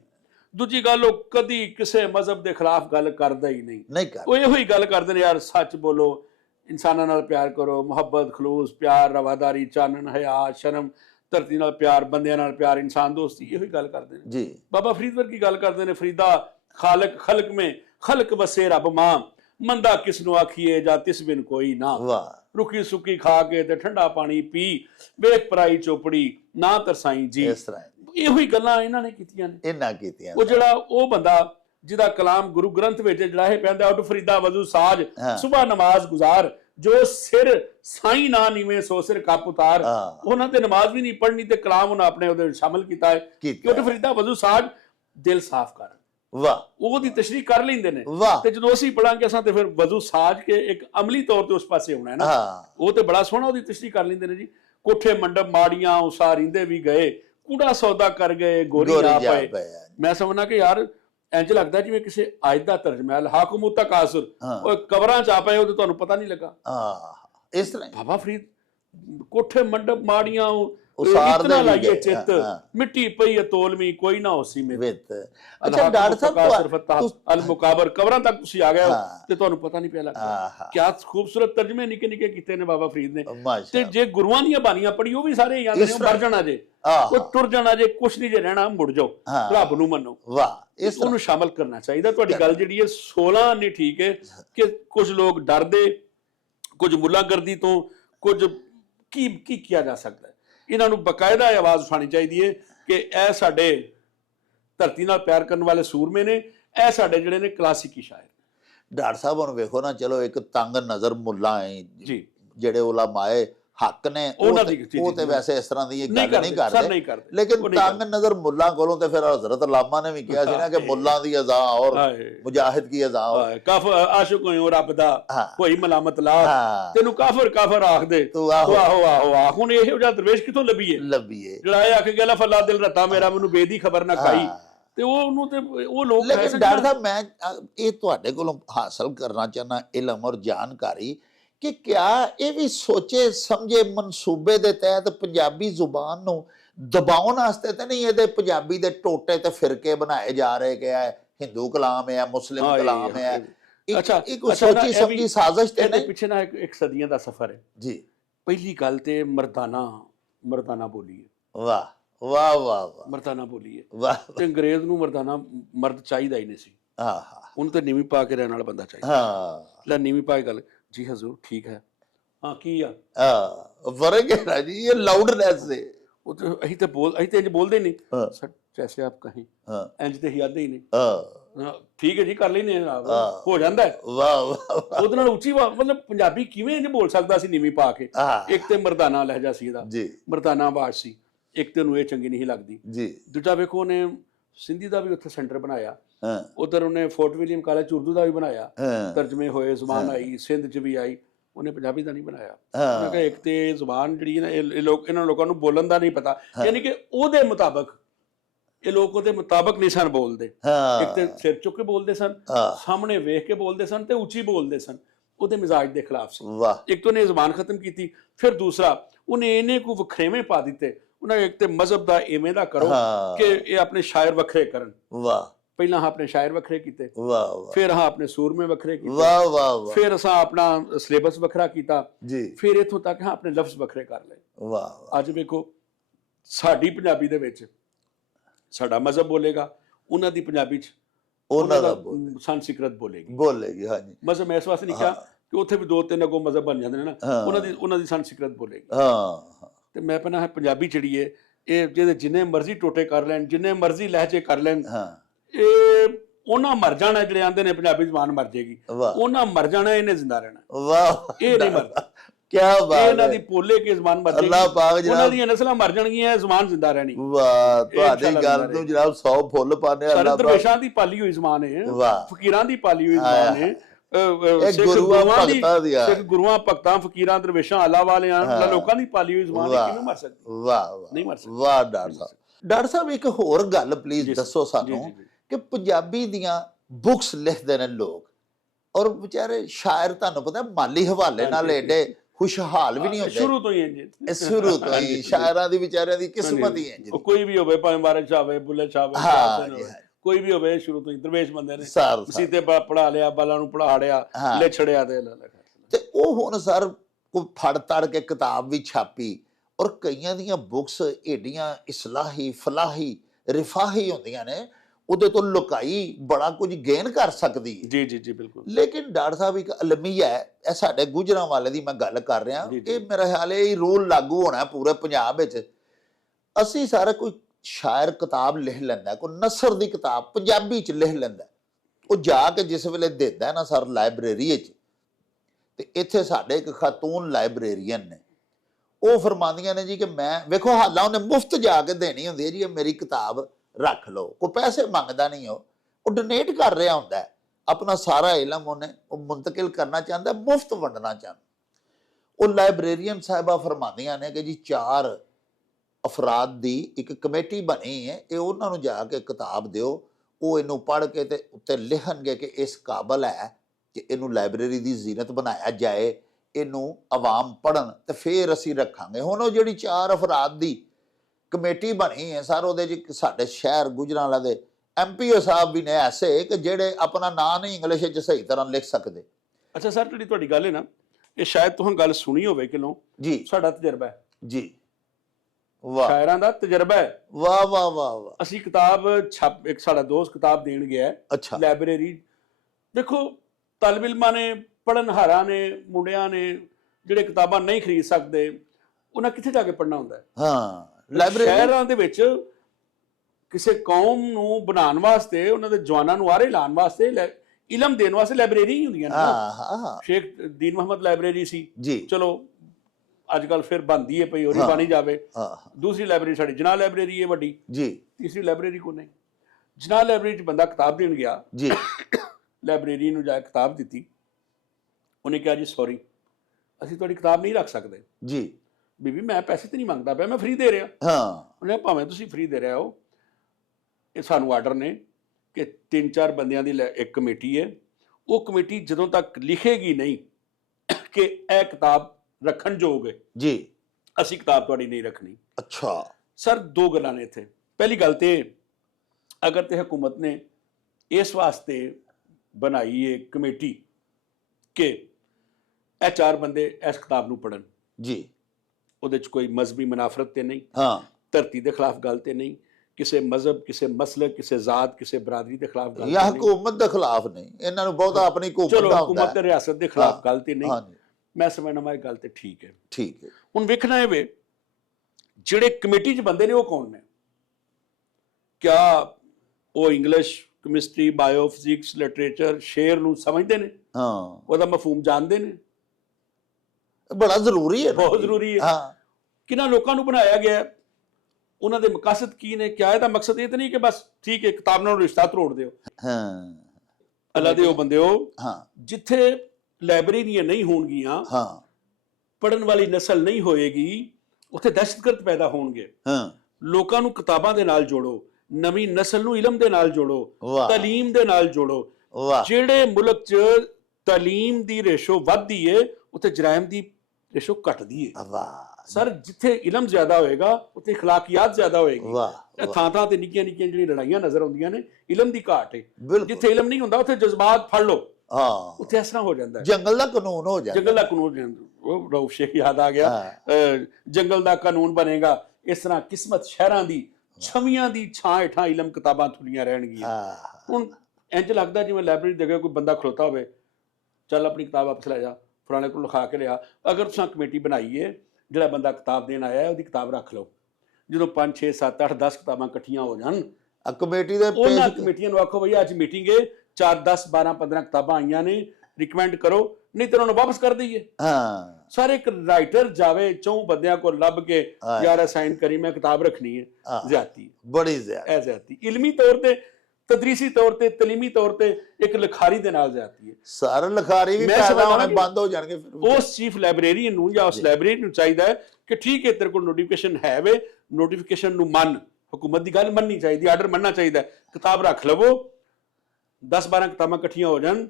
ਦੂਜੀ ਗੱਲ ਉਹ ਕਦੀ ਕਿਸੇ ਮਜ਼ਹਬ ਦੇ ਖਿਲਾਫ ਗੱਲ ਕਰਦਾ ਹੀ ਨਹੀਂ ਨਹੀਂ ਕਰ ਉਹ ਇਹੋ ਹੀ ਗੱਲ ਕਰਦੇ ਨੇ ਯਾਰ ਸੱਚ ਬੋਲੋ ਇਨਸਾਨਾਂ ਨਾਲ ਪਿਆਰ ਕਰੋ ਮੁਹੱਬਤ ਖਲੂਸ ਪਿਆਰ ਰਵਾਦਾਰੀ ਚਾਨਣ ਹਯਾ ਸ਼ਰਮ ਧਰਤੀ ਨਾਲ ਪਿਆਰ ਬੰਦਿਆਂ ਨਾਲ ਪਿਆਰ ਇਨਸਾਨ ਦੋਸਤੀ ਇਹੋ ਹੀ ਗੱਲ ਕਰਦੇ ਨੇ ਜੀ ਬਾਬਾ ਫਰੀਦ ਵਰਗੀ ਗੱਲ ਕਰਦੇ ਨੇ ਫਰੀਦਾ ਖਾਲਕ ਖਲਕ ਮੇ ਖਲਕ ਵਸੇ ਰੱਬ ਮਾਂ ਮੰਦਾ ਕਿਸ ਨੂੰ ਆਖੀਏ ਜਾਂ ਤਿਸ ਬਿਨ ਕੋਈ ਨਾ ਵਾਹ ਰੁੱਖੀ ਸੁੱਕੀ ਖਾ ਕੇ ਤੇ ਠੰਡਾ ਪਾਣੀ ਪੀ ਵੇਖ ਪਰਾਈ ਚੋਪੜੀ ਨਾ ਤਰਸਾਈ ਜੀ ਇਸ ਤਰ੍ਹਾਂ ਹੀ। ਇਹੋ ਹੀ ਗੱਲਾਂ ਇਹਨਾਂ ਨੇ ਕੀਤੀਆਂ ਨੇ ਇਹਨਾਂ ਕੀਤੀਆਂ ਉਹ ਜਿਹੜਾ ਉਹ ਬੰਦਾ ਜਿਹਦਾ ਕਲਾਮ ਗੁਰੂ ਗ੍ਰੰਥ ਵਿੱਚ ਜਿਹੜਾ ਇਹ ਪੈਂਦਾ ਉੱਠ ਫਰੀਦਾ ਵਜ਼ੂ ਸਾਜ ਹਾਂ। ਸੁਬਹ ਨਮਾਜ਼ ਗੁਜ਼ਾਰ ਜੋ ਸਿਰ ਸਾਈ ਨਾ ਨੀਵੇਂ ਸੋ ਸਿਰ ਕੱਪ ਉਤਾਰ, ਉਹਨਾਂ ਤੇ ਨਮਾਜ਼ ਵੀ ਨਹੀਂ ਪੜ੍ਹਨੀ ਤੇ ਕਲਾਮ ਉਹਨਾਂ ਆਪਣੇ ਉਹਦੇ ਵਿੱਚ ਸ਼ਾਮਲ ਕੀਤਾ ਹੈ ਕਿ ਉੱਠ ਫਰੀਦਾ ਵਜ਼ੂ ਸਾਜ ਦਿਲ ਸਾਫ਼ ਕਰ। ਵਾਹ, ਉਹਦੀ ਤਸ਼ਰੀਹ ਕਰ ਲੈਂਦੇ ਨੇ। ਵਾਹ। ਤੇ ਜਦੋਂ ਅਸੀਂ ਪੜਾਂਗੇ ਅਸਾਂ ਤੇ ਫਿਰ ਵਜ਼ੂ ਸਾਜ ਕੇ ਇੱਕ ਅਮਲੀ ਤੌਰ ਤੇ ਉਸ ਪਾਸੇ ਹੋਣਾ ਹੈ ਨਾ, ਉਹ ਤੇ ਬੜਾ ਸੋਹਣਾ ਉਹਦੀ ਤਸ਼ਰੀਹ ਕਰ ਲੈਂਦੇ ਨੇ ਜੀ। ਕੋਠੇ ਮੰਡਪ ਮਾੜੀਆਂ ਉਸਾਰਿੰਦੇ ਵੀ ਗਏ, ਕੂੜਾ ਸੌਦਾ ਕਰ ਗਏ ਗੋਰੀ ਆ ਪਏ। ਮੈਂ ਸਮਝਣਾ ਕਿ ਯਾਰ ਇੰਜ ਲੱਗਦਾ ਜਿਵੇਂ ਕਿਸੇ ਆਇਤ ਦਾ ਤਰਜਮਾ ਹੈ, ਹਾਕਮ ਤਕਾਸੁਰ, ਉਹ ਕਬਰਾਂ ਚ ਆ ਪਏ ਉਹਦੇ ਤੁਹਾਨੂੰ ਪਤਾ ਨਹੀਂ ਲੱਗਾ। ਇਸ ਤਰ੍ਹਾਂ ਬਾਬਾ ਫਰੀਦ ਕੋਠੇ ਮੰਡਪ ਮਾੜੀਆਂ ਉਸਾਰਦੇ ਵੀ ਲਾਈਏ ਚਿੱਤ, ਮਿੱਟੀ ਪਈ ਤੋਲਵੀਂ ਕੋਈ ਨਾ ਹੋਸੀ ਮੇਰੇ। ਅੱਛਾ ਡਾਕਟਰ ਸਾਹਿਬ ਅਲ ਮੁਕਾਬਰ ਕਬਰਾਂ ਤੱਕ ਤੁਸੀਂ ਆ ਗਏ ਤੇ ਤੁਹਾਨੂੰ ਪਤਾ ਨਹੀਂ ਪਿਆ ਲੱਗਦਾ। ਕਿਆ ਖੂਬਸੂਰਤ ਤਰਜਮੇ ਨਿੱਕੇ ਨਿੱਕੇ ਕੀਤੇ ਨੇ ਬਾਬਾ ਫਰੀਦ ਨੇ। ਤੇ ਜੇ ਗੁਰੂਆਂ ਦੀਆਂ ਬਾਣੀਆਂ ਪੜੀ ਉਹ ਵੀ ਸਾਰੇ ਯਾਦ ਨੇ, ਮਰ ਜਾਣਾ ਜੇ, ਕੋਈ ਟੁਰ ਜਾਣਾ ਜੇ, ਕੁਛ ਨਹੀਂ ਜੇ ਰਹਿਣਾ, ਮੁੜ ਜਾਓ, ਰੱਬ ਨੂੰ ਮੰਨੋ। ਵਾਹ, ਉਹਨੂੰ ਸ਼ਾਮਲ ਕਰਨਾ ਚਾਹੀਦਾ। ਤੁਹਾਡੀ ਗੱਲ ਜਿਹੜੀ ਹੈ 16 ਨਹੀਂ ਠੀਕ ਹੈ ਕਿ ਕੁਝ ਲੋਕ ਡਰਦੇ, ਕੁਝ ਮੁੱਲਾਗਰਦੀ ਤੋਂ, ਕੁਝ ਕੀ ਕੀਤਾ ਜਾ ਸਕਦਾ ਹੈ। ਇਹਨਾਂ ਨੂੰ ਬਕਾਇਦਾ ਆਵਾਜ਼ ਉਠਾਉਣੀ ਚਾਹੀਦੀ ਹੈ ਕਿ ਇਹ ਸਾਡੇ ਧਰਤੀ ਨਾਲ ਪਿਆਰ ਕਰਨ ਵਾਲੇ ਸੂਰਮੇ ਨੇ, ਇਹ ਸਾਡੇ ਜਿਹੜੇ ਨੇ ਕਲਾਸਿਕੀ ਸ਼ਾਇਰ। ਡਾਕਟਰ ਸਾਹਿਬ ਹੁਣ ਵੇਖੋ ਨਾ, ਚਲੋ ਇੱਕ ਤੰਗ ਨਜ਼ਰ ਮੁੱਲਾ ਹੈ ਜੀ, ਜਿਹੜੇ ਉਲਮਾਏ ਹੱਕ ਨੇ, ਉਹ ਤੇ ਵੈਸੇ ਇਸ ਤਰ੍ਹਾਂ ਦੀ ਇਹ ਗੱਲ ਨਹੀਂ ਕਰਦੇ, ਲੇਕਿਨ ਤੰਗ ਨਜ਼ਰ ਮੁੱਲਾ ਕੋਲੋਂ ਤੇ ਫਿਰ ਹਜ਼ਰਤ ਅਲਾਮਾ ਨੇ ਵੀ ਕਿਹਾ ਸੀ ਨਾ ਕਿ ਮੁੱਲਾ ਦੀ ਅਜ਼ਾ ਔਰ ਮੁਜਾਹਿਦ ਕੀ ਅਜ਼ਾ ਔਰ ਕਾਫਰ ਆਸ਼ਿਕ ਹੋਇਓ ਰੱਬ ਦਾ ਕੋਈ ਮਲਾਮਤ ਲਾ, ਤੈਨੂੰ ਕਾਫਰ ਕਾਫਰ ਆਖ ਦੇ ਤੂੰ ਆਹੋ ਆਹੋ ਆਖ। ਹੁਣ ਇਹੋ ਜਿਹਾ ਦਰਵੇਸ਼ ਕਿੱਥੋਂ ਲੱਭੀਏ ਜਿਹੜਾ ਇਹ ਆਖ ਕੇ ਲਾ ਫੱਲਾ ਦਿਲ ਰਤਾ ਮੇਰਾ, ਮੈਨੂੰ ਬੇਦੀ ਖਬਰ ਨਾ ਖਾਈ, ਤੇ ਉਹਨੂੰ ਤੇ ਉਹ ਲੋਕ। ਲੇਕਿਨ ਡਾਕਟਰ ਸਾਹਿਬ ਮੈਂ ਇਹ ਤੁਹਾਡੇ ਕੋਲੋਂ ਹਾਸਲ ਕਰਨਾ ਚਾਹੁੰਦਾ ਇਲਮ ਔਰ ਜਾਣਕਾਰੀ ਕਿ ਕਿਆ ਇਹ ਵੀ ਸੋਚੇ ਸਮਝੇ ਮਨਸੂਬੇ ਦੇ ਤਹਿਤ ਪੰਜਾਬੀ ਜ਼ੁਬਾਨ ਨੂੰ ਦਬਾਉਣ ਵਾਸਤੇ ਤਾਂ ਨਹੀਂ ਇਹਦੇ ਪੰਜਾਬੀ ਦੇ ਟੋਟੇ ਤੇ ਫਿਰਕੇ ਬਣਾਏ ਜਾ ਰਹੇ ਕਿ ਹਿੰਦੂ ਕਲਾਮ ਹੈ, ਮੁਸਲਿਮ ਕਲਾਮ ਹੈ। ਅੱਛਾ, ਇੱਕ ਸੋਚੀ ਸਮਝੀ ਸਾਜ਼ਿਸ਼ ਤੇ ਨਹੀਂ, ਪਿੱਛੇ ਨਾ ਇੱਕ ਸਦੀਆਂ ਦਾ ਸਫ਼ਰ ਹੈ ਜੀ। ਪਹਿਲੀ ਗੱਲ ਤੇ ਮਰਦਾਨਾ ਬੋਲੀ ਹੈ। ਵਾਹ ਵਾਹ ਵਾਹ, ਮਰਦਾਨਾ ਬੋਲੀ ਹੈ। ਵਾਹ। ਤੇ ਅੰਗਰੇਜ਼ ਨੂੰ ਮਰਦ ਚਾਹੀਦਾ ਹੀ ਨਹੀਂ ਸੀ, ਉਹਨੂੰ ਤਾਂ ਨੀਵੀਂ ਪਾ ਕੇ ਰਹਿਣ ਵਾਲਾ ਬੰਦਾ ਚਾਹੀਦਾ। ਲੈ ਨੀਵੀਂ ਪਾ ਕੇ ਗੱਲ, ਜੀ ਹਜ਼ੂਰ ਠੀਕ ਹੈ, ਹਾਂ ਕੀ ਆ ਫਰਕ ਹੈ ਨਾ ਜੀ, ਇਹ ਲਾਊਡਨੈਸ ਹੈ। ਉਹ ਤੇ ਅਸੀਂ ਤੇ ਇੰਜ ਬੋਲਦੇ ਨਹੀਂ, ਸਰ ਜੈਸੇ ਆਪ ਕਹੀਂ, ਇੰਜ ਤੇ ਯਾਦ ਹੀ ਨਹੀਂ। ਠੀਕ ਹੈ ਜੀ, ਕਰ ਲੈਨੇ ਹੋ ਜਾਂਦਾ ਹੈ। ਉਹਦੇ ਨਾਲ ਉੱਚੀ ਮਤਲਬ ਪੰਜਾਬੀ ਕਿਵੇਂ ਇੰਜ ਬੋਲ ਸਕਦਾ ਸੀ ਨੀਵੀਂ ਪਾ ਕੇ। ਇੱਕ ਤੇ ਮਰਦਾਨਾ ਲਹਿਜਾ ਸੀ ਇਹਦਾ, ਮਰਦਾਨਾ ਆਵਾਜ਼ ਸੀ, ਇੱਕ ਤੇ ਉਹਨੂੰ ਇਹ ਚੰਗੀ ਨਹੀਂ ਲੱਗਦੀ। ਦੂਜਾ ਵੇਖੋ ਉਹਨੇ ਸਿੰਧੀ ਦਾ ਵੀ ਉੱਥੇ ਸੈਂਟਰ ਬਣਾਇਆ, ਉਧਰ ਉਹਨੇ ਫੋਰਟ ਵਿਲੀਅਮ ਕਾਲਜ ਉਰਦੂ ਦਾ ਵੀ ਬਣਾਇਆ, ਤਰਜਮੇ ਹੋਏ, ਜ਼ੁਬਾਨ ਆਈ, ਸਿੰਧ ਚ ਵੀ ਆਈ, ਉਹਨੇ ਪੰਜਾਬੀ ਦਾ ਨਹੀਂ ਬਣਾਇਆ। ਮੈਂ ਕਿਹਾ ਇੱਕ ਤੇ ਜ਼ੁਬਾਨ ਜਿਹੜੀ ਨਾ ਇਹਨਾਂ ਲੋਕਾਂ ਨੂੰ ਬੋਲਣ ਦਾ ਨਹੀਂ ਪਤਾ, ਯਾਨੀ ਕਿ ਉਹਦੇ ਮੁਤਾਬਕ ਇਹ ਲੋਕ ਉਹਦੇ ਮੁਤਾਬਕ ਨਹੀਂ ਸਨ ਬੋਲਦੇ। ਇੱਕ ਤੇ ਸਿਰ ਚੁੱਕ ਕੇ ਬੋਲਦੇ ਸਨ, ਸਾਹਮਣੇ ਵੇਖ ਕੇ ਬੋਲਦੇ ਸਨ ਤੇ ਉੱਚੀ ਬੋਲਦੇ ਸਨ, ਉਹਦੇ ਮਿਜ਼ਾਜ ਦੇ ਖਿਲਾਫ ਸੀ। ਇੱਕ ਤੋਂ ਉਹਨੇ ਜ਼ੁਬਾਨ ਖਤਮ ਕੀਤੀ, ਫਿਰ ਦੂਸਰਾ ਉਹਨੇ ਇਹਨੇ ਕੋ ਵਖਰੇਵੇਂ ਪਾ ਦਿੱਤੇ। ਉਹਨਾਂ ਇੱਕ ਤੇ ਮਜ਼ਹਬ ਦਾ ਇਵੇਂ ਦਾ ਕਰੋ ਕਿ ਇਹ ਆਪਣੇ ਸ਼ਾਇਰ ਵੱਖਰੇ ਕਰਨ। ਪਹਿਲਾਂ ਆਪਣੇ ਸ਼ਾਇਰ ਵੱਖਰੇ ਕੀਤੇ, ਫਿਰ ਆਪਣੇ ਸੂਰਮੇ ਵੱਖਰੇ ਕੀਤੇ, ਫਿਰ ਅਸਾਂ ਆਪਣਾ ਸਿਲੇਬਸ ਵੱਖਰਾ ਕੀਤਾ, ਫਿਰ ਇੱਥੋਂ ਤੱਕ ਆਪਣੇ ਲਫ਼ਜ਼ ਵੱਖਰੇ ਕਰ ਲਏ। ਅੱਜ ਵੇਖੋ ਸਾਡੀ ਪੰਜਾਬੀ ਦੇ ਵਿੱਚ ਸਾਡਾ ਮਜ਼ਹਬ ਬੋਲੇਗਾ, ਉਹਨਾਂ ਦੀ ਪੰਜਾਬੀ ਚ ਉਹਨਾਂ ਦਾ ਸੰਸਕ੍ਰਿਤ ਬੋਲੇਗੀ। ਹਾਂਜੀ, ਮਜ਼ਹਬ ਇਸ ਵਾਸਤੇ ਨਹੀਂ ਕਿਹਾ ਕਿ ਉੱਥੇ ਵੀ 2-3 ਅੱਗੋਂ ਮਜ਼ਹਬ ਬਣ ਜਾਂਦੇ ਨੇ ਨਾ, ਉਹਨਾਂ ਦੀ ਸੰਸਕ੍ਰਿਤ ਬੋਲੇਗੀ। ਤੇ ਮੈਂ ਕਹਿੰਦਾ ਪੰਜਾਬੀ ਜਿਹੜੀ ਹੈ ਇਹ ਜਿਹਦੇ ਜਿੰਨੇ ਮਰਜ਼ੀ ਟੋਟੇ ਕਰ ਲੈਣ, ਜਿੰਨੇ ਮਰਜ਼ੀ ਲਹਿਜੇ ਕਰ ਲੈਣ, ਇਹ ਉਹਨਾਂ ਮਰ ਜਾਣਾ। ਜਿਹੜੇ ਆਂਦੇ ਨੇ ਪੰਜਾਬੀ ਜ਼ਬਾਨ ਮਰ ਜਾਏਗੀ, ਉਹਨਾਂ ਮਰ ਜਾਣਾ, ਇਹਨੇ ਜ਼ਿੰਦਾ ਰਹਿਣਾ। ਵਾਹ, ਇਹ ਨਹੀਂ ਮਰਦਾ। ਕਿਆ ਬਾਤ, ਇਹਨਾਂ ਦੀ ਪੋਲੇ ਕੇ ਜ਼ਬਾਨ ਮਰ ਜਾਏਗੀ, ਅੱਲਾਹ ਪਾਕ ਜਨਾਬ, ਉਹਨਾਂ ਦੀਆਂ ਨਸਲਾਂ ਮਰ ਜਾਣਗੀਆਂ, ਜ਼ਬਾਨ ਜ਼ਿੰਦਾ ਰਹਿਣੀ। ਵਾਹ, ਤੁਹਾਡੀ ਗੱਲ ਨੂੰ ਜਨਾਬ 100 ਫੁੱਲ ਪਾਣੇ। ਅੱਲਾਹ ਦਰਵੇਸ਼ਾਂ ਦੀ ਪਾਲੀ ਹੋਈ ਜ਼ਬਾਨ ਹੈ, ਫਕੀਰਾਂ ਦੀ ਪਾਲੀ ਹੋਈ ਜ਼ਬਾਨ ਹੈ, ਗੁਰੂਆਂ ਭਗਤਾਂ ਫਕੀਰਾਂ ਦਰਵੇਸ਼ਾਂ ਅੱਲਾਹ ਵਾਲਿਆਂ ਲੋਕਾਂ ਦੀ ਪਾਲੀ ਹੋਈ ਜ਼ਬਾਨ ਕਿਵੇਂ ਮਰ ਸਕਦੀ? ਵਾਹ, ਨਹੀਂ ਮਰ ਸਕਦੀ। ਵਾਹ ਡਾਕਟਰ ਸਾਹਿਬ। ਡਾਕਟਰ ਸਾਹਿਬ ਇੱਕ ਹੋਰ ਗੱਲ ਪਲੀਜ਼ ਦੱਸੋ ਸਾਨੂੰ ਕਿ ਪੰਜਾਬੀ ਦੀਆਂ ਬੁੱਕਸ ਲਿਖਦੇ ਨੇ ਲੋਕ, ਔਰ ਵਿਚਾਰੇ ਸ਼ਾਇਰ ਤੁਹਾਨੂੰ ਪਤਾ ਮਾਲੀ ਹਵਾਲੇ ਨਾਲ ਏਡੇ ਖੁਸ਼ਹਾਲ ਵੀ ਨਹੀਂ ਹੁੰਦੇ ਸ਼ੁਰੂ ਤੋਂ ਹੀ। ਸ਼ੁਰੂ ਤੋਂ ਹੀ ਸ਼ਾਇਰਾਂ ਦੀ ਵਿਚਾਰਿਆਂ ਦੀ ਕਿਸਮਤ ਹੀ ਹੈ ਜੀ। ਕੋਈ ਵੀ ਹੋਵੇ, ਭਾਵੇਂ ਵਾਰਿਸ ਸ਼ਾਹ ਹੋਵੇ, ਬੁੱਲੇ ਸ਼ਾਹ ਹੋਵੇ, ਕੋਈ ਵੀ ਹੋਵੇ, ਸ਼ੁਰੂ ਤੋਂ ਹੀ ਦਰਵੇਸ਼ ਬੰਦੇ ਨੇ ਸੀਤੇ ਪੜਾ ਲਿਆ, ਬਾਲਾਂ ਨੂੰ ਪੜਾੜਿਆ, ਲੈ ਛੜਿਆ ਤੇ ਉਹ ਹੁਣ ਸਰ ਕੋਈ ਫੜ ਤੜ ਕੇ ਕਿਤਾਬ ਵੀ ਛਾਪੀ, ਔਰ ਕਈਆਂ ਦੀਆਂ ਬੁੱਕਸ ਏਡੀਆਂ ਇਸਲਾਹੀ ਫਲਾਹੀ ਰਿਫਾਹੀ ਹੁੰਦੀਆਂ ਨੇ, ਉਹਦੇ ਤੋਂ ਲੁਕਾਈ ਬੜਾ ਕੁਝ ਗੇਨ ਕਰ ਸਕਦੀ ਹੈ। ਜੀ ਜੀ ਜੀ ਬਿਲਕੁਲ। ਲੇਕਿਨ ਡਾਕਟਰ ਸਾਹਿਬ ਇੱਕ ਅਲਮੀਆ ਹੈ, ਇਹ ਸਾਡੇ ਗੁਜਰਾਂ ਵਾਲੇ ਦੀ ਮੈਂ ਗੱਲ ਕਰ ਰਿਹਾ, ਇਹ ਮੇਰਾ ਖਿਆਲ ਇਹ ਰੂਲ ਲਾਗੂ ਹੋਣਾ ਪੂਰੇ ਪੰਜਾਬ ਵਿੱਚ। ਅਸੀਂ ਸਾਰਾ ਕੋਈ ਸ਼ਾਇਰ ਕਿਤਾਬ ਲਿਖ ਲੈਂਦਾ, ਕੋਈ ਨਸਰ ਦੀ ਕਿਤਾਬ ਪੰਜਾਬੀ ਚ ਲਿਖ ਲੈਂਦਾ, ਉਹ ਜਾ ਕੇ ਜਿਸ ਵੇਲੇ ਦਿੰਦਾ ਨਾ ਸਰ ਲਾਇਬ੍ਰੇਰੀ ਵਿੱਚ, ਤੇ ਤੇ ਇੱਥੇ ਸਾਡੇ ਇੱਕ ਖਾਤੂਨ ਲਾਇਬ੍ਰੇਰੀਅਨ ਨੇ, ਉਹ ਫਰਮਾਉਂਦੀਆਂ ਨੇ ਜੀ ਕਿ ਮੈਂ ਵੇਖੋ ਹਾਲਾਂ ਉਹਨੇ ਮੁਫਤ ਜਾ ਕੇ ਦੇਣੀ ਹੁੰਦੀ ਹੈ ਜੀ, ਇਹ ਮੇਰੀ ਕਿਤਾਬ ਰੱਖ ਲਓ, ਕੋਈ ਪੈਸੇ ਮੰਗਦਾ ਨਹੀਂ, ਉਹ ਡੋਨੇਟ ਕਰ ਰਿਹਾ ਹੁੰਦਾ ਹੈ ਆਪਣਾ ਸਾਰਾ ਇਲਮ, ਉਹਨੇ ਉਹ ਮੁੰਤਕਿਲ ਕਰਨਾ ਚਾਹੁੰਦਾ, ਮੁਫਤ ਵੰਡਣਾ ਚਾਹੁੰਦਾ। ਉਹ ਲਾਇਬ੍ਰੇਰੀਅਨ ਸਾਹਿਬਾ ਫਰਮਾਉਂਦੀਆਂ ਨੇ ਕਿ ਜੀ 4 ਅਫਰਾਦ ਦੀ ਇੱਕ ਕਮੇਟੀ ਬਣੀ ਹੈ, ਇਹ ਉਹਨਾਂ ਨੂੰ ਜਾ ਕੇ ਕਿਤਾਬ ਦਿਓ, ਉਹ ਇਹਨੂੰ ਪੜ੍ਹ ਕੇ ਤੇ ਉੱਤੇ ਲਿਖਣਗੇ ਕਿ ਇਸ ਕਾਬਲ ਹੈ ਕਿ ਇਹਨੂੰ ਲਾਇਬ੍ਰੇਰੀ ਦੀ ਜ਼ੀਨਤ ਬਣਾਇਆ ਜਾਏ, ਇਹਨੂੰ ਆਵਾਮ ਪੜ੍ਹਨ, ਤੇ ਫਿਰ ਅਸੀਂ ਰੱਖਾਂਗੇ। ਹੁਣ ਉਹ ਜਿਹੜੀ 4 ਅਫਰਾਦ ਦੀ ਕਮੇਟੀ ਬਣੀ ਹੈ ਸਰ, ਉਹਦੇ 'ਚ ਸਾਡੇ ਸ਼ਹਿਰ ਗੁਜਰਾਂਵਾਲਾ ਦੇ MPO ਸਾਹਿਬ ਵੀ ਨੇ ਐਸੇ ਕਿ ਜਿਹੜੇ ਆਪਣਾ ਨਾਂ ਨਹੀਂ ਇੰਗਲਿਸ਼ 'ਚ ਸਹੀ ਤਰ੍ਹਾਂ ਲਿਖ ਸਕਦੇ। ਅੱਛਾ ਸਰ, ਜਿਹੜੀ ਤੁਹਾਡੀ ਗੱਲ ਹੈ ਨਾ, ਇਹ ਸ਼ਾਇਦ ਤੁਸੀਂ ਗੱਲ ਸੁਣੀ ਹੋਵੇ ਕਿਲੋਂ ਜੀ, ਸਾਡਾ ਤਜਰਬਾ ਹੈ ਜੀ, ਵਾਹ, ਸ਼ਾਇਰਾਂ ਦਾ ਤਜਰਬਾ ਹੈ। ਵਾਹ ਵਾਹ ਵਾਹ ਵਾਹ। ਅਸੀਂ ਕਿਤਾਬ ਛਾਪ, ਇੱਕ ਸਾਡਾ ਦੋਸਤ ਕਿਤਾਬ ਦੇਣ ਗਿਆ ਹੈ ਅੱਛਾ, ਲਾਇਬ੍ਰੇਰੀ। ਦੇਖੋ ਤਾਲਿਬ ਇਲਮਾਂ ਨੇ, ਪੜ੍ਹਨਹਾਰਾਂ ਨੇ, ਮੁੰਡਿਆਂ ਨੇ ਜਿਹੜੇ ਕਿਤਾਬਾਂ ਨਹੀਂ ਖਰੀਦ ਸਕਦੇ, ਉਹਨਾਂ ਕਿੱਥੇ ਜਾ ਕੇ ਪੜ੍ਹਨਾ ਹੁੰਦਾ ਹੈ? ਹਾਂ, ਲਾਇਬ੍ਰੇਰੀ ਸ਼ਹਿਰਾਂ ਦੇ ਵਿੱਚ ਕਿਸੇ ਕੌਮ ਨੂੰ ਬਣਾਉਣ ਵਾਸਤੇ, ਉਹਨਾਂ ਦੇ ਜਵਾਨਾਂ ਨੂੰ ਆਰੇ ਲਾਉਣ ਵਾਸਤੇ, ਇਲਮ ਦੇਣ ਵਾਸਤੇ ਲਾਇਬ੍ਰੇਰੀ ਹੀ ਹੁੰਦੀਆਂ ਨੇ। ਹਾਂ ਹਾਂ ਸ਼ੇਖ ਦੀਨ ਮੁਹੰਮਦ ਲਾਇਬ੍ਰੇਰੀ ਸੀ ਜੀ, ਚਲੋ ਅੱਜ ਕੱਲ ਫਿਰ ਬਣਦੀ ਹੈ ਪਈ, ਹੋਰ ਹੀ ਬਣੀ ਜਾਵੇ। ਹਾਂ ਦੂਸਰੀ ਲਾਇਬ੍ਰੇਰੀ ਸਾਡੀ ਜਨਾਹ ਲਾਇਬ੍ਰੇਰੀ ਹੈ ਵੱਡੀ ਜੀ, ਤੀਸਰੀ ਲਾਇਬ੍ਰੇਰੀ ਕੋ ਨਹੀਂ। ਜਨਾਹ ਲਾਇਬ੍ਰੇਰੀ 'ਚ ਬੰਦਾ ਕਿਤਾਬ ਦੇਣ ਗਿਆ ਜੀ, ਲਾਇਬ੍ਰੇਰੀ ਨੂੰ ਜਾ ਕੇ ਕਿਤਾਬ ਦਿੱਤੀ, ਉਹਨੇ ਕਿਹਾ ਜੀ ਸੌਰੀ, ਅਸੀਂ ਤੁਹਾਡੀ ਕਿਤਾਬ ਨਹੀਂ ਰੱਖ ਸਕਦੇ। ਜੀ, ਬੀਬੀ ਮੈਂ ਪੈਸੇ ਤੇ ਨਹੀਂ ਮੰਗਦਾ ਪਿਆ, ਮੈਂ ਫ੍ਰੀ ਦੇ ਰਿਹਾ। ਹਾਂ, ਉਹਨੇ ਭਾਵੇਂ ਤੁਸੀਂ ਫ੍ਰੀ ਦੇ ਰਹੇ ਹੋ, ਇਹ ਸਾਨੂੰ ਆਰਡਰ ਨੇ ਕਿ 3-4 ਬੰਦਿਆਂ ਦੀ ਇੱਕ ਕਮੇਟੀ ਹੈ, ਉਹ ਕਮੇਟੀ ਜਦੋਂ ਤੱਕ ਲਿਖੇਗੀ ਨਹੀਂ ਕਿ ਇਹ ਕਿਤਾਬ ਰੱਖਣ ਯੋਗ ਹੈ, ਜੀ, ਅਸੀਂ ਕਿਤਾਬ ਤੁਹਾਡੀ ਨਹੀਂ ਰੱਖਣੀ। ਅੱਛਾ ਸਰ 2 ਗੱਲਾਂ ਨੇ ਇੱਥੇ। ਪਹਿਲੀ ਗੱਲ ਤੇ ਅਗਰ ਤੇ ਹਕੂਮਤ ਨੇ ਇਸ ਵਾਸਤੇ ਬਣਾਈ ਹੈ ਕਮੇਟੀ ਕਿ ਇਹ 4 ਬੰਦੇ ਇਸ ਕਿਤਾਬ ਨੂੰ ਪੜ੍ਹਨ, ਜੀ, ਉਹਦੇ 'ਚ ਕੋਈ ਮਜ਼ਹਬੀ ਮੁਨਾਫਰਤ ਤੇ ਨਹੀਂ, ਹਾਂ, ਧਰਤੀ ਦੇ ਖਿਲਾਫ ਗੱਲ ਤੇ ਨਹੀਂ, ਕਿਸੇ ਮਜ਼ਹਬ, ਕਿਸੇ ਮਸਲਕ, ਕਿਸੇ ਜ਼ਾਤ, ਕਿਸੇ ਬਰਾਦਰੀ ਦੇ ਖਿਲਾਫ ਗੱਲ ਜਾਂ ਤੇ ਨਹੀਂ, ਹਕੂਮਤ ਦੇ ਖਿਲਾਫ ਨਹੀਂ, ਇਹਨਾਂ ਨੂੰ ਬਹੁਤਾ ਆਪਣੀ ਹਕੂਮਤ ਚਲੋ ਦਾ ਹੁੰਦਾ ਹਕੂਮਤ ਤੇ ਹੈ। ਰਿਆਸਤ ਦੇ ਖਿਲਾਫ ਗੱਲ ਤੇ ਨਹੀਂ। ਹਾਂ ਜੀ, ਮੈਂ ਸਮਝਣਾ ਮੈਂ ਇਹ ਗੱਲ ਤੇ ਠੀਕ ਹੈ। ਠੀਕ ਹੈ, ਹੁਣ ਵੇਖਣਾ ਇਹ ਵੇ ਜਿਹੜੇ ਕਮੇਟੀ 'ਚ ਬੰਦੇ ਨੇ ਉਹ ਕੌਣ ਨੇ? ਕਿਆ ਉਹ English, chemistry, bio, physics, literature, ਸ਼ੇਰ ਨੂੰ ਸਮਝਦੇ ਨੇ? ਹਾਂ, ਉਹਦਾ ਮਫਹੂਮ ਜਾਣਦੇ ਨੇ? ਬੜਾ ਜ਼ਰੂਰੀ ਹੈ, ਬਹੁਤ ਜ਼ਰੂਰੀ ਹੈ। ਹਾਂ, ਕਿਹਨਾਂ ਲੋਕਾਂ ਨੂੰ ਬਣਾਇਆ ਗਿਆ, ਉਹਨਾਂ ਦੇ ਮਕਸਦ ਕੀ ਨੇ? ਕਿਆ ਇਹਦਾ ਮਕਸਦ ਇਹ ਤਾਂ ਨਹੀਂ ਕਿ ਬਸ ਠੀਕ ਹੈ ਕਿਤਾਬ ਨਾਲ ਰਿਸ਼ਤਾ ਤੋੜ ਦਿਓ। ਹਾਂ, ਅੱਲਾ ਦੇ ਉਹ ਬੰਦਿਓ, ਹਾਂ, ਜਿੱਥੇ ਲਾਇਬ੍ਰੇਰੀਆਂ ਨਹੀਂ ਹੋਣਗੀਆਂ, ਹਾਂ, ਪੜ੍ਹਨ ਵਾਲੀ ਨਸਲ ਨਹੀਂ ਹੋਏਗੀ, ਉੱਥੇ ਦਹਿਸ਼ਤਗਰਦ ਪੈਦਾ ਹੋਣਗੇ। ਹਾਂ, ਲੋਕਾਂ ਨੂੰ ਕਿਤਾਬਾਂ ਦੇ ਨਾਲ ਜੋੜੋ, ਨਵੀਂ ਨਸਲ ਨੂੰ ਇਲਮ ਦੇ ਨਾਲ ਜੋੜੋ, ਵਾਹ, ਤਾਲੀਮ ਦੇ ਨਾਲ ਜੋੜੋ। ਵਾਹ, ਜਿਹੜੇ ਮੁਲਕ 'ਚ ਤਾਲੀਮ ਦੀ ਰੇਸ਼ੋ ਵੱਧਦੀ ਏ, ਉੱਥੇ ਜਰਾਇਮ ਦੀ ਰੇਸ਼ੋ ਘਟਦੀ ਏ। ਵਾਹ, ਸਰ ਜਿੱਥੇ ਇਲਮ ਜ਼ਿਆਦਾ ਹੋਏਗਾ ਉੱਥੇ ਇਖਲਾਕੀਆਤ ਜ਼ਿਆਦਾ ਹੋਏਗੀ। ਵਾਹ, ਥਾਂ ਥਾਂ ਤੇ ਨਿੱਕੀਆਂ ਨਿੱਕੀਆਂ ਜਿਹੜੀਆਂ ਲੜਾਈਆਂ ਨਜ਼ਰ ਆਉਂਦੀਆਂ ਨੇ, ਇਲਮ ਦੀ ਘਾਟ ਏ। ਬਿਲਕੁਲ, ਜਿੱਥੇ ਇਲਮ ਨਹੀਂ ਹੁੰਦਾ ਉੱਥੇ ਜਜ਼ਬਾਤ ਫੜ ਲਓ, ਹਾਂ, ਉੱਥੇ ਇਸ ਤਰ੍ਹਾਂ ਹੋ ਜਾਂਦਾ ਹੈ। ਜੰਗਲ ਦਾ ਕਾਨੂੰਨ ਹੋ ਜਾਂਦਾ, ਜੰਗਲ ਦਾ ਕਾਨੂੰਨ, ਉਹ ਰਊਫ ਸ਼ੇਖ ਯਾਦ ਆ ਗਿਆ, ਜੰਗਲ ਦਾ ਕਾਨੂੰਨ ਬਣੇਗਾ। ਇਸ ਤਰ੍ਹਾਂ ਕਿਸਮਤ ਸ਼ਹਿਰਾਂ ਦੀ ਛਵੀਆਂ ਦੀ ਛਾਂ ਹੇਠਾਂ ਇਲਮ ਕਿਤਾਬਾਂ ਥੁੱਲੀਆਂ ਰਹਿਣਗੀਆਂ। ਹਾਂ, ਹੁਣ ਇੰਜ ਲੱਗਦਾ ਜਿਵੇਂ ਲਾਇਬ੍ਰੇਰੀ ਦੇ ਅੱਗੇ ਕੋਈ ਬੰਦਾ ਖਲੋਤਾ ਹੋਵੇ, ਚੱਲ ਆਪਣੀ ਕਿਤਾਬ ਵਾਪਸ ਲੈ ਜਾ, ਫਲਾਣੇ ਕੋਲ ਲਿਖਾ ਕੇ ਲਿਆ। ਅਗਰ ਤੁਸੀਂ ਕਮੇਟੀ ਬਣਾਈ ਹੈ, ਜਿਹੜਾ ਬੰਦਾ ਕਿਤਾਬ ਦੇਣ ਆਇਆ ਉਹਦੀ ਕਿਤਾਬ ਰੱਖ ਲਓ। ਜਦੋਂ 5, 6, 7, 8, 10 ਕਿਤਾਬਾਂ ਇਕੱਠੀਆਂ ਹੋ ਜਾਣ, ਕਮੇਟੀ ਦੇ ਉਹਨਾਂ ਕਮੇਟੀਆਂ ਨੂੰ ਆਖੋ ਬਈ ਅੱਜ ਮੀਟਿੰਗ ਹੈ, 4, 10, 12, 15 ਕਿਤਾਬਾਂ ਆਈਆਂ ਨੇ, ਰਿਕਮੈਂਡ ਕਰੋ, ਨਹੀਂ ਤਾਂ ਉਹਨਾਂ ਨੂੰ ਵਾਪਸ ਕਰ ਦਈਏ। ਹਾਂ, ਸਾਰੇ ਇੱਕ ਰਾਈਟਰ ਜਾਵੇ 4 ਬੰਦਿਆਂ ਕੋਲ ਲੱਭ ਕੇ, ਯਾਰ ਸਾਈਨ ਕਰੀ ਮੈਂ ਕਿਤਾਬ ਰੱਖਣੀ ਹੈ, ਜ਼ਿਆਦਤੀ, ਬੜੀ ਜ਼ਿਆਦਾ, ਇਹ ਜ਼ਿਆਦਤੀ ਇਲਮੀ ਤੌਰ ਤੇ, ਤਦਰੀਸੀ ਤੌਰ ਤੇ, ਤਲੀਮੀ ਤੌਰ ਤੇ ਇੱਕ ਲਿਖਾਰੀ ਦੇ ਨਾਲ ਜ਼ਿਆਦਤੀ ਹੈ। ਸਾਰੇ ਲਿਖਾਰੀ ਵੀ ਪੈਦਾ ਹੋਣੇ ਬੰਦ ਹੋ ਜਾਣਗੇ। ਉਸ ਚੀਫ ਲਾਇਬ੍ਰੇਰੀਅਨ ਨੂੰ ਜਾਂ ਉਸ ਲਾਇਬ੍ਰੇਰੀ ਨੂੰ ਚਾਹੀਦਾ ਹੈ ਕਿ ਠੀਕ ਹੈ ਤੇਰੇ ਕੋਲ ਨੋਟੀਫਿਕੇਸ਼ਨ ਹੈ ਵੇ, ਨੋਟੀਫਿਕੇਸ਼ਨ ਨੂੰ ਮੰਨ, ਹਕੂਮਤ ਦੀ ਗੱਲ ਮੰਨਣੀ ਚਾਹੀਦੀ, ਆਰਡਰ ਮੰਨਣਾ ਚਾਹੀਦਾ, ਕਿਤਾਬ ਰੱਖ ਲਵੋ। 10-12 ਕਿਤਾਬਾਂ ਇਕੱਠੀਆਂ ਹੋ ਜਾਣ,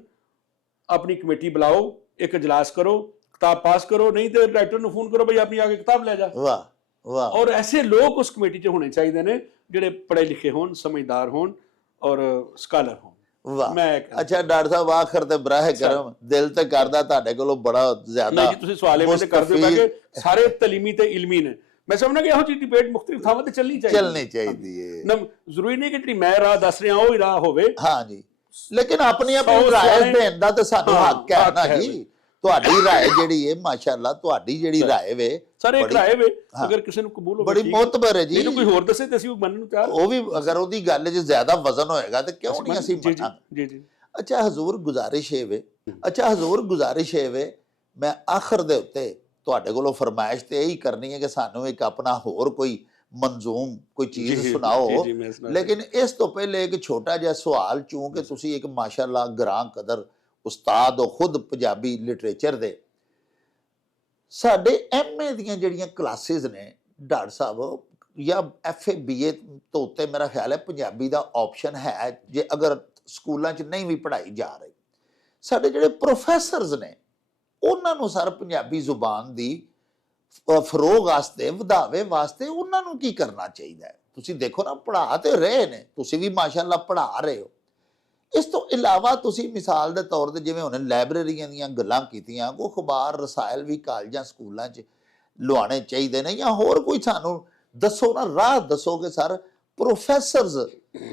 ਆਪਣੀ ਕਮੇਟੀ ਬੁਲਾਓ, ਇੱਕ ਇਜਲਾਸ ਕਰੋ, ਕਿਤਾਬ ਪਾਸ ਕਰੋ, ਨਹੀਂ ਤੇ ਰਾਈਟਰ ਨੂੰ ਫੋਨ ਕਰੋ ਬਈ ਆਪਣੀ ਆ ਕੇ ਕਿਤਾਬ ਲੈ ਜਾ। ਵਾਹ ਵਾਹ। ਔਰ ਐਸੇ ਲੋਕ ਉਸ ਕਮੇਟੀ 'ਚ ਹੋਣੇ ਚਾਹੀਦੇ ਨੇ ਜਿਹੜੇ ਪੜ੍ਹੇ ਲਿਖੇ ਹੋਣ, ਸਮਝਦਾਰ ਹੋਣ ਔਰ ਸਕਾਲਰ ਹੋਣ। ਵਾਹ। ਅੱਛਾ ਡਾਕਟਰ ਸਾਹਿਬ, ਆਖਰ ਤੇ ਬਰਾਹ ਕਰਮ, ਦਿਲ ਤੇ ਕਰਦਾ ਤੁਹਾਡੇ ਕੋਲੋਂ ਬੜਾ ਜ਼ਿਆਦਾ। ਨਹੀਂ ਜੀ, ਤੁਸੀਂ ਸਵਾਲ ਇਹ ਕਰਦੇ ਹੋ ਕਿ ਸਾਰੇ ਤਲੀਮੀ ਤੇ ਇਲਮੀ ਨੇ। ਮੈਂ ਸਮਝਣਾ ਕਿ ਇਹੋ ਜਿਹੀ ਡਿਬੇਟ ਮੁਖਤਲਿਫ ਥਾਵਾਂ ਤੇ ਚੱਲਣੀ ਚਾਹੀਦੀ ਹੈ। ਜ਼ਰੂਰੀ ਨਹੀਂ ਕਿ ਜਿਹੜੀ ਮੈਂ ਰਾਹ ਦੱਸ ਰਿਹਾ ਉਹ ਹੀ ਰਾਹ ਹੋਵੇ। ਹਾਂ ਜੀ, ਲੇਕਿਨ ਆਪਣੀ ਆਪਣੀ ਰਾਏ ਦੇਣ ਦਾ ਤਾਂ ਸਾਡਾ ਹੱਕ ਹੈ ਨਾ ਜੀ। ਤੁਹਾਡੀ ਰਾਏ ਜਿਹੜੀ ਹੈ ਮਾਸ਼ਾਅੱਲਾ, ਤੁਹਾਡੀ ਜਿਹੜੀ ਰਾਏ ਵੇ ਸਾਰੇ ਇੱਕ ਰਾਏ ਵੇ, ਅਗਰ ਕਿਸੇ ਨੂੰ ਕਬੂਲ ਹੋਵੇ ਬੜੀ ਮੋਤਬਰ ਹੈ ਜੀ। ਇਹਨੂੰ ਕੋਈ ਹੋਰ ਦੱਸੇ ਤੇ ਅਸੀਂ ਉਹ ਮੰਨਣ ਨੂੰ ਤਿਆਰ। ਉਹ ਵੀ ਅਗਰ ਉਹਦੀ ਗੱਲ 'ਚ ਜ਼ਿਆਦਾ ਵਜ਼ਨ ਹੋਏਗਾ ਤੇ ਕਿਉਂ ਨਹੀਂ ਅਸੀਂ ਮੰਨਾਂਗੇ। ਜੀ ਜੀ। ਅੱਛਾ ਹਜ਼ੂਰ, ਗੁਜ਼ਾਰਿਸ਼ ਹੈ ਵੇ, ਮੈਂ ਆਖਰ ਦੇ ਉੱਤੇ ਤੁਹਾਡੇ ਕੋਲੋਂ ਫਰਮਾਇਸ਼ ਤੇ ਇਹੀ ਕਰਨੀ ਹੈ ਕਿ ਸਾਨੂੰ ਇੱਕ ਆਪਣਾ ਹੋਰ ਕੋਈ ਮੰਜ਼ੂਮ ਕੋਈ ਚੀਜ਼ ਜੀ, ਸੁਣਾਓ। ਜੀ, ਮੈਂ ਸੁਣਾ ਲੇਕਿਨ ਇਸ ਤੋਂ ਪਹਿਲੇ ਇੱਕ ਛੋਟਾ ਜਿਹਾ ਸਵਾਲ, ਚੂੰਕਿ ਤੁਸੀਂ ਇੱਕ ਮਾਸ਼ਾਅੱਲਾ ਗ੍ਰਾਂ ਕਦਰ ਉਸਤਾਦ ਹੋ ਖੁਦ ਪੰਜਾਬੀ ਲਿਟਰੇਚਰ ਦੇ, ਸਾਡੇ ਐਮਏ ਦੀਆਂ ਜਿਹੜੀਆਂ ਕਲਾਸਿਸ ਨੇ ਡਾਕਟਰ ਸਾਹਿਬ, ਜਾਂ ਐਫਏ ਬੀਏ ਤੋਂ ਉੱਤੇ ਮੇਰਾ ਖਿਆਲ ਹੈ ਪੰਜਾਬੀ ਦਾ ਆਪਸ਼ਨ ਹੈ, ਜੇ ਅਗਰ ਸਕੂਲਾਂ 'ਚ ਨਹੀਂ ਵੀ ਪੜ੍ਹਾਈ ਜਾ ਰਹੀ। ਸਾਡੇ ਜਿਹੜੇ ਪ੍ਰੋਫੈਸਰਸ ਨੇ ਉਹਨਾਂ ਨੂੰ ਸਰ ਪੰਜਾਬੀ ਜ਼ੁਬਾਨ ਦੀ ਫਰੋਗ ਵਾਸਤੇ, ਵਧਾਵੇ ਵਾਸਤੇ ਉਹਨਾਂ ਨੂੰ ਕੀ ਕਰਨਾ ਚਾਹੀਦਾ ਹੈ? ਤੁਸੀਂ ਦੇਖੋ ਨਾ, ਪੜ੍ਹਾ ਤੇ ਰਹੇ ਨੇ, ਤੁਸੀਂ ਵੀ ਮਾਸ਼ਾਅੱਲਾ ਪੜ੍ਹਾ ਰਹੇ ਹੋ। ਇਸ ਤੋਂ ਇਲਾਵਾ ਤੁਸੀਂ ਮਿਸਾਲ ਦੇ ਤੌਰ ਤੇ ਜਿਵੇਂ ਹੁਣ ਲਾਇਬ੍ਰੇਰੀਆਂ ਦੀਆਂ ਗੱਲਾਂ ਕੀਤੀਆਂ, ਉਹ ਅਖਬਾਰ ਰਸਾਇਲ ਵੀ ਕਾਲਜਾਂ ਸਕੂਲਾਂ 'ਚ ਲਵਾਉਣੇ ਚਾਹੀਦੇ ਨੇ, ਜਾਂ ਹੋਰ ਕੋਈ ਸਾਨੂੰ ਦੱਸੋ ਨਾ, ਰਾਹ ਦੱਸੋ ਕਿ ਸਰ ਪ੍ਰੋਫੈਸਰਸ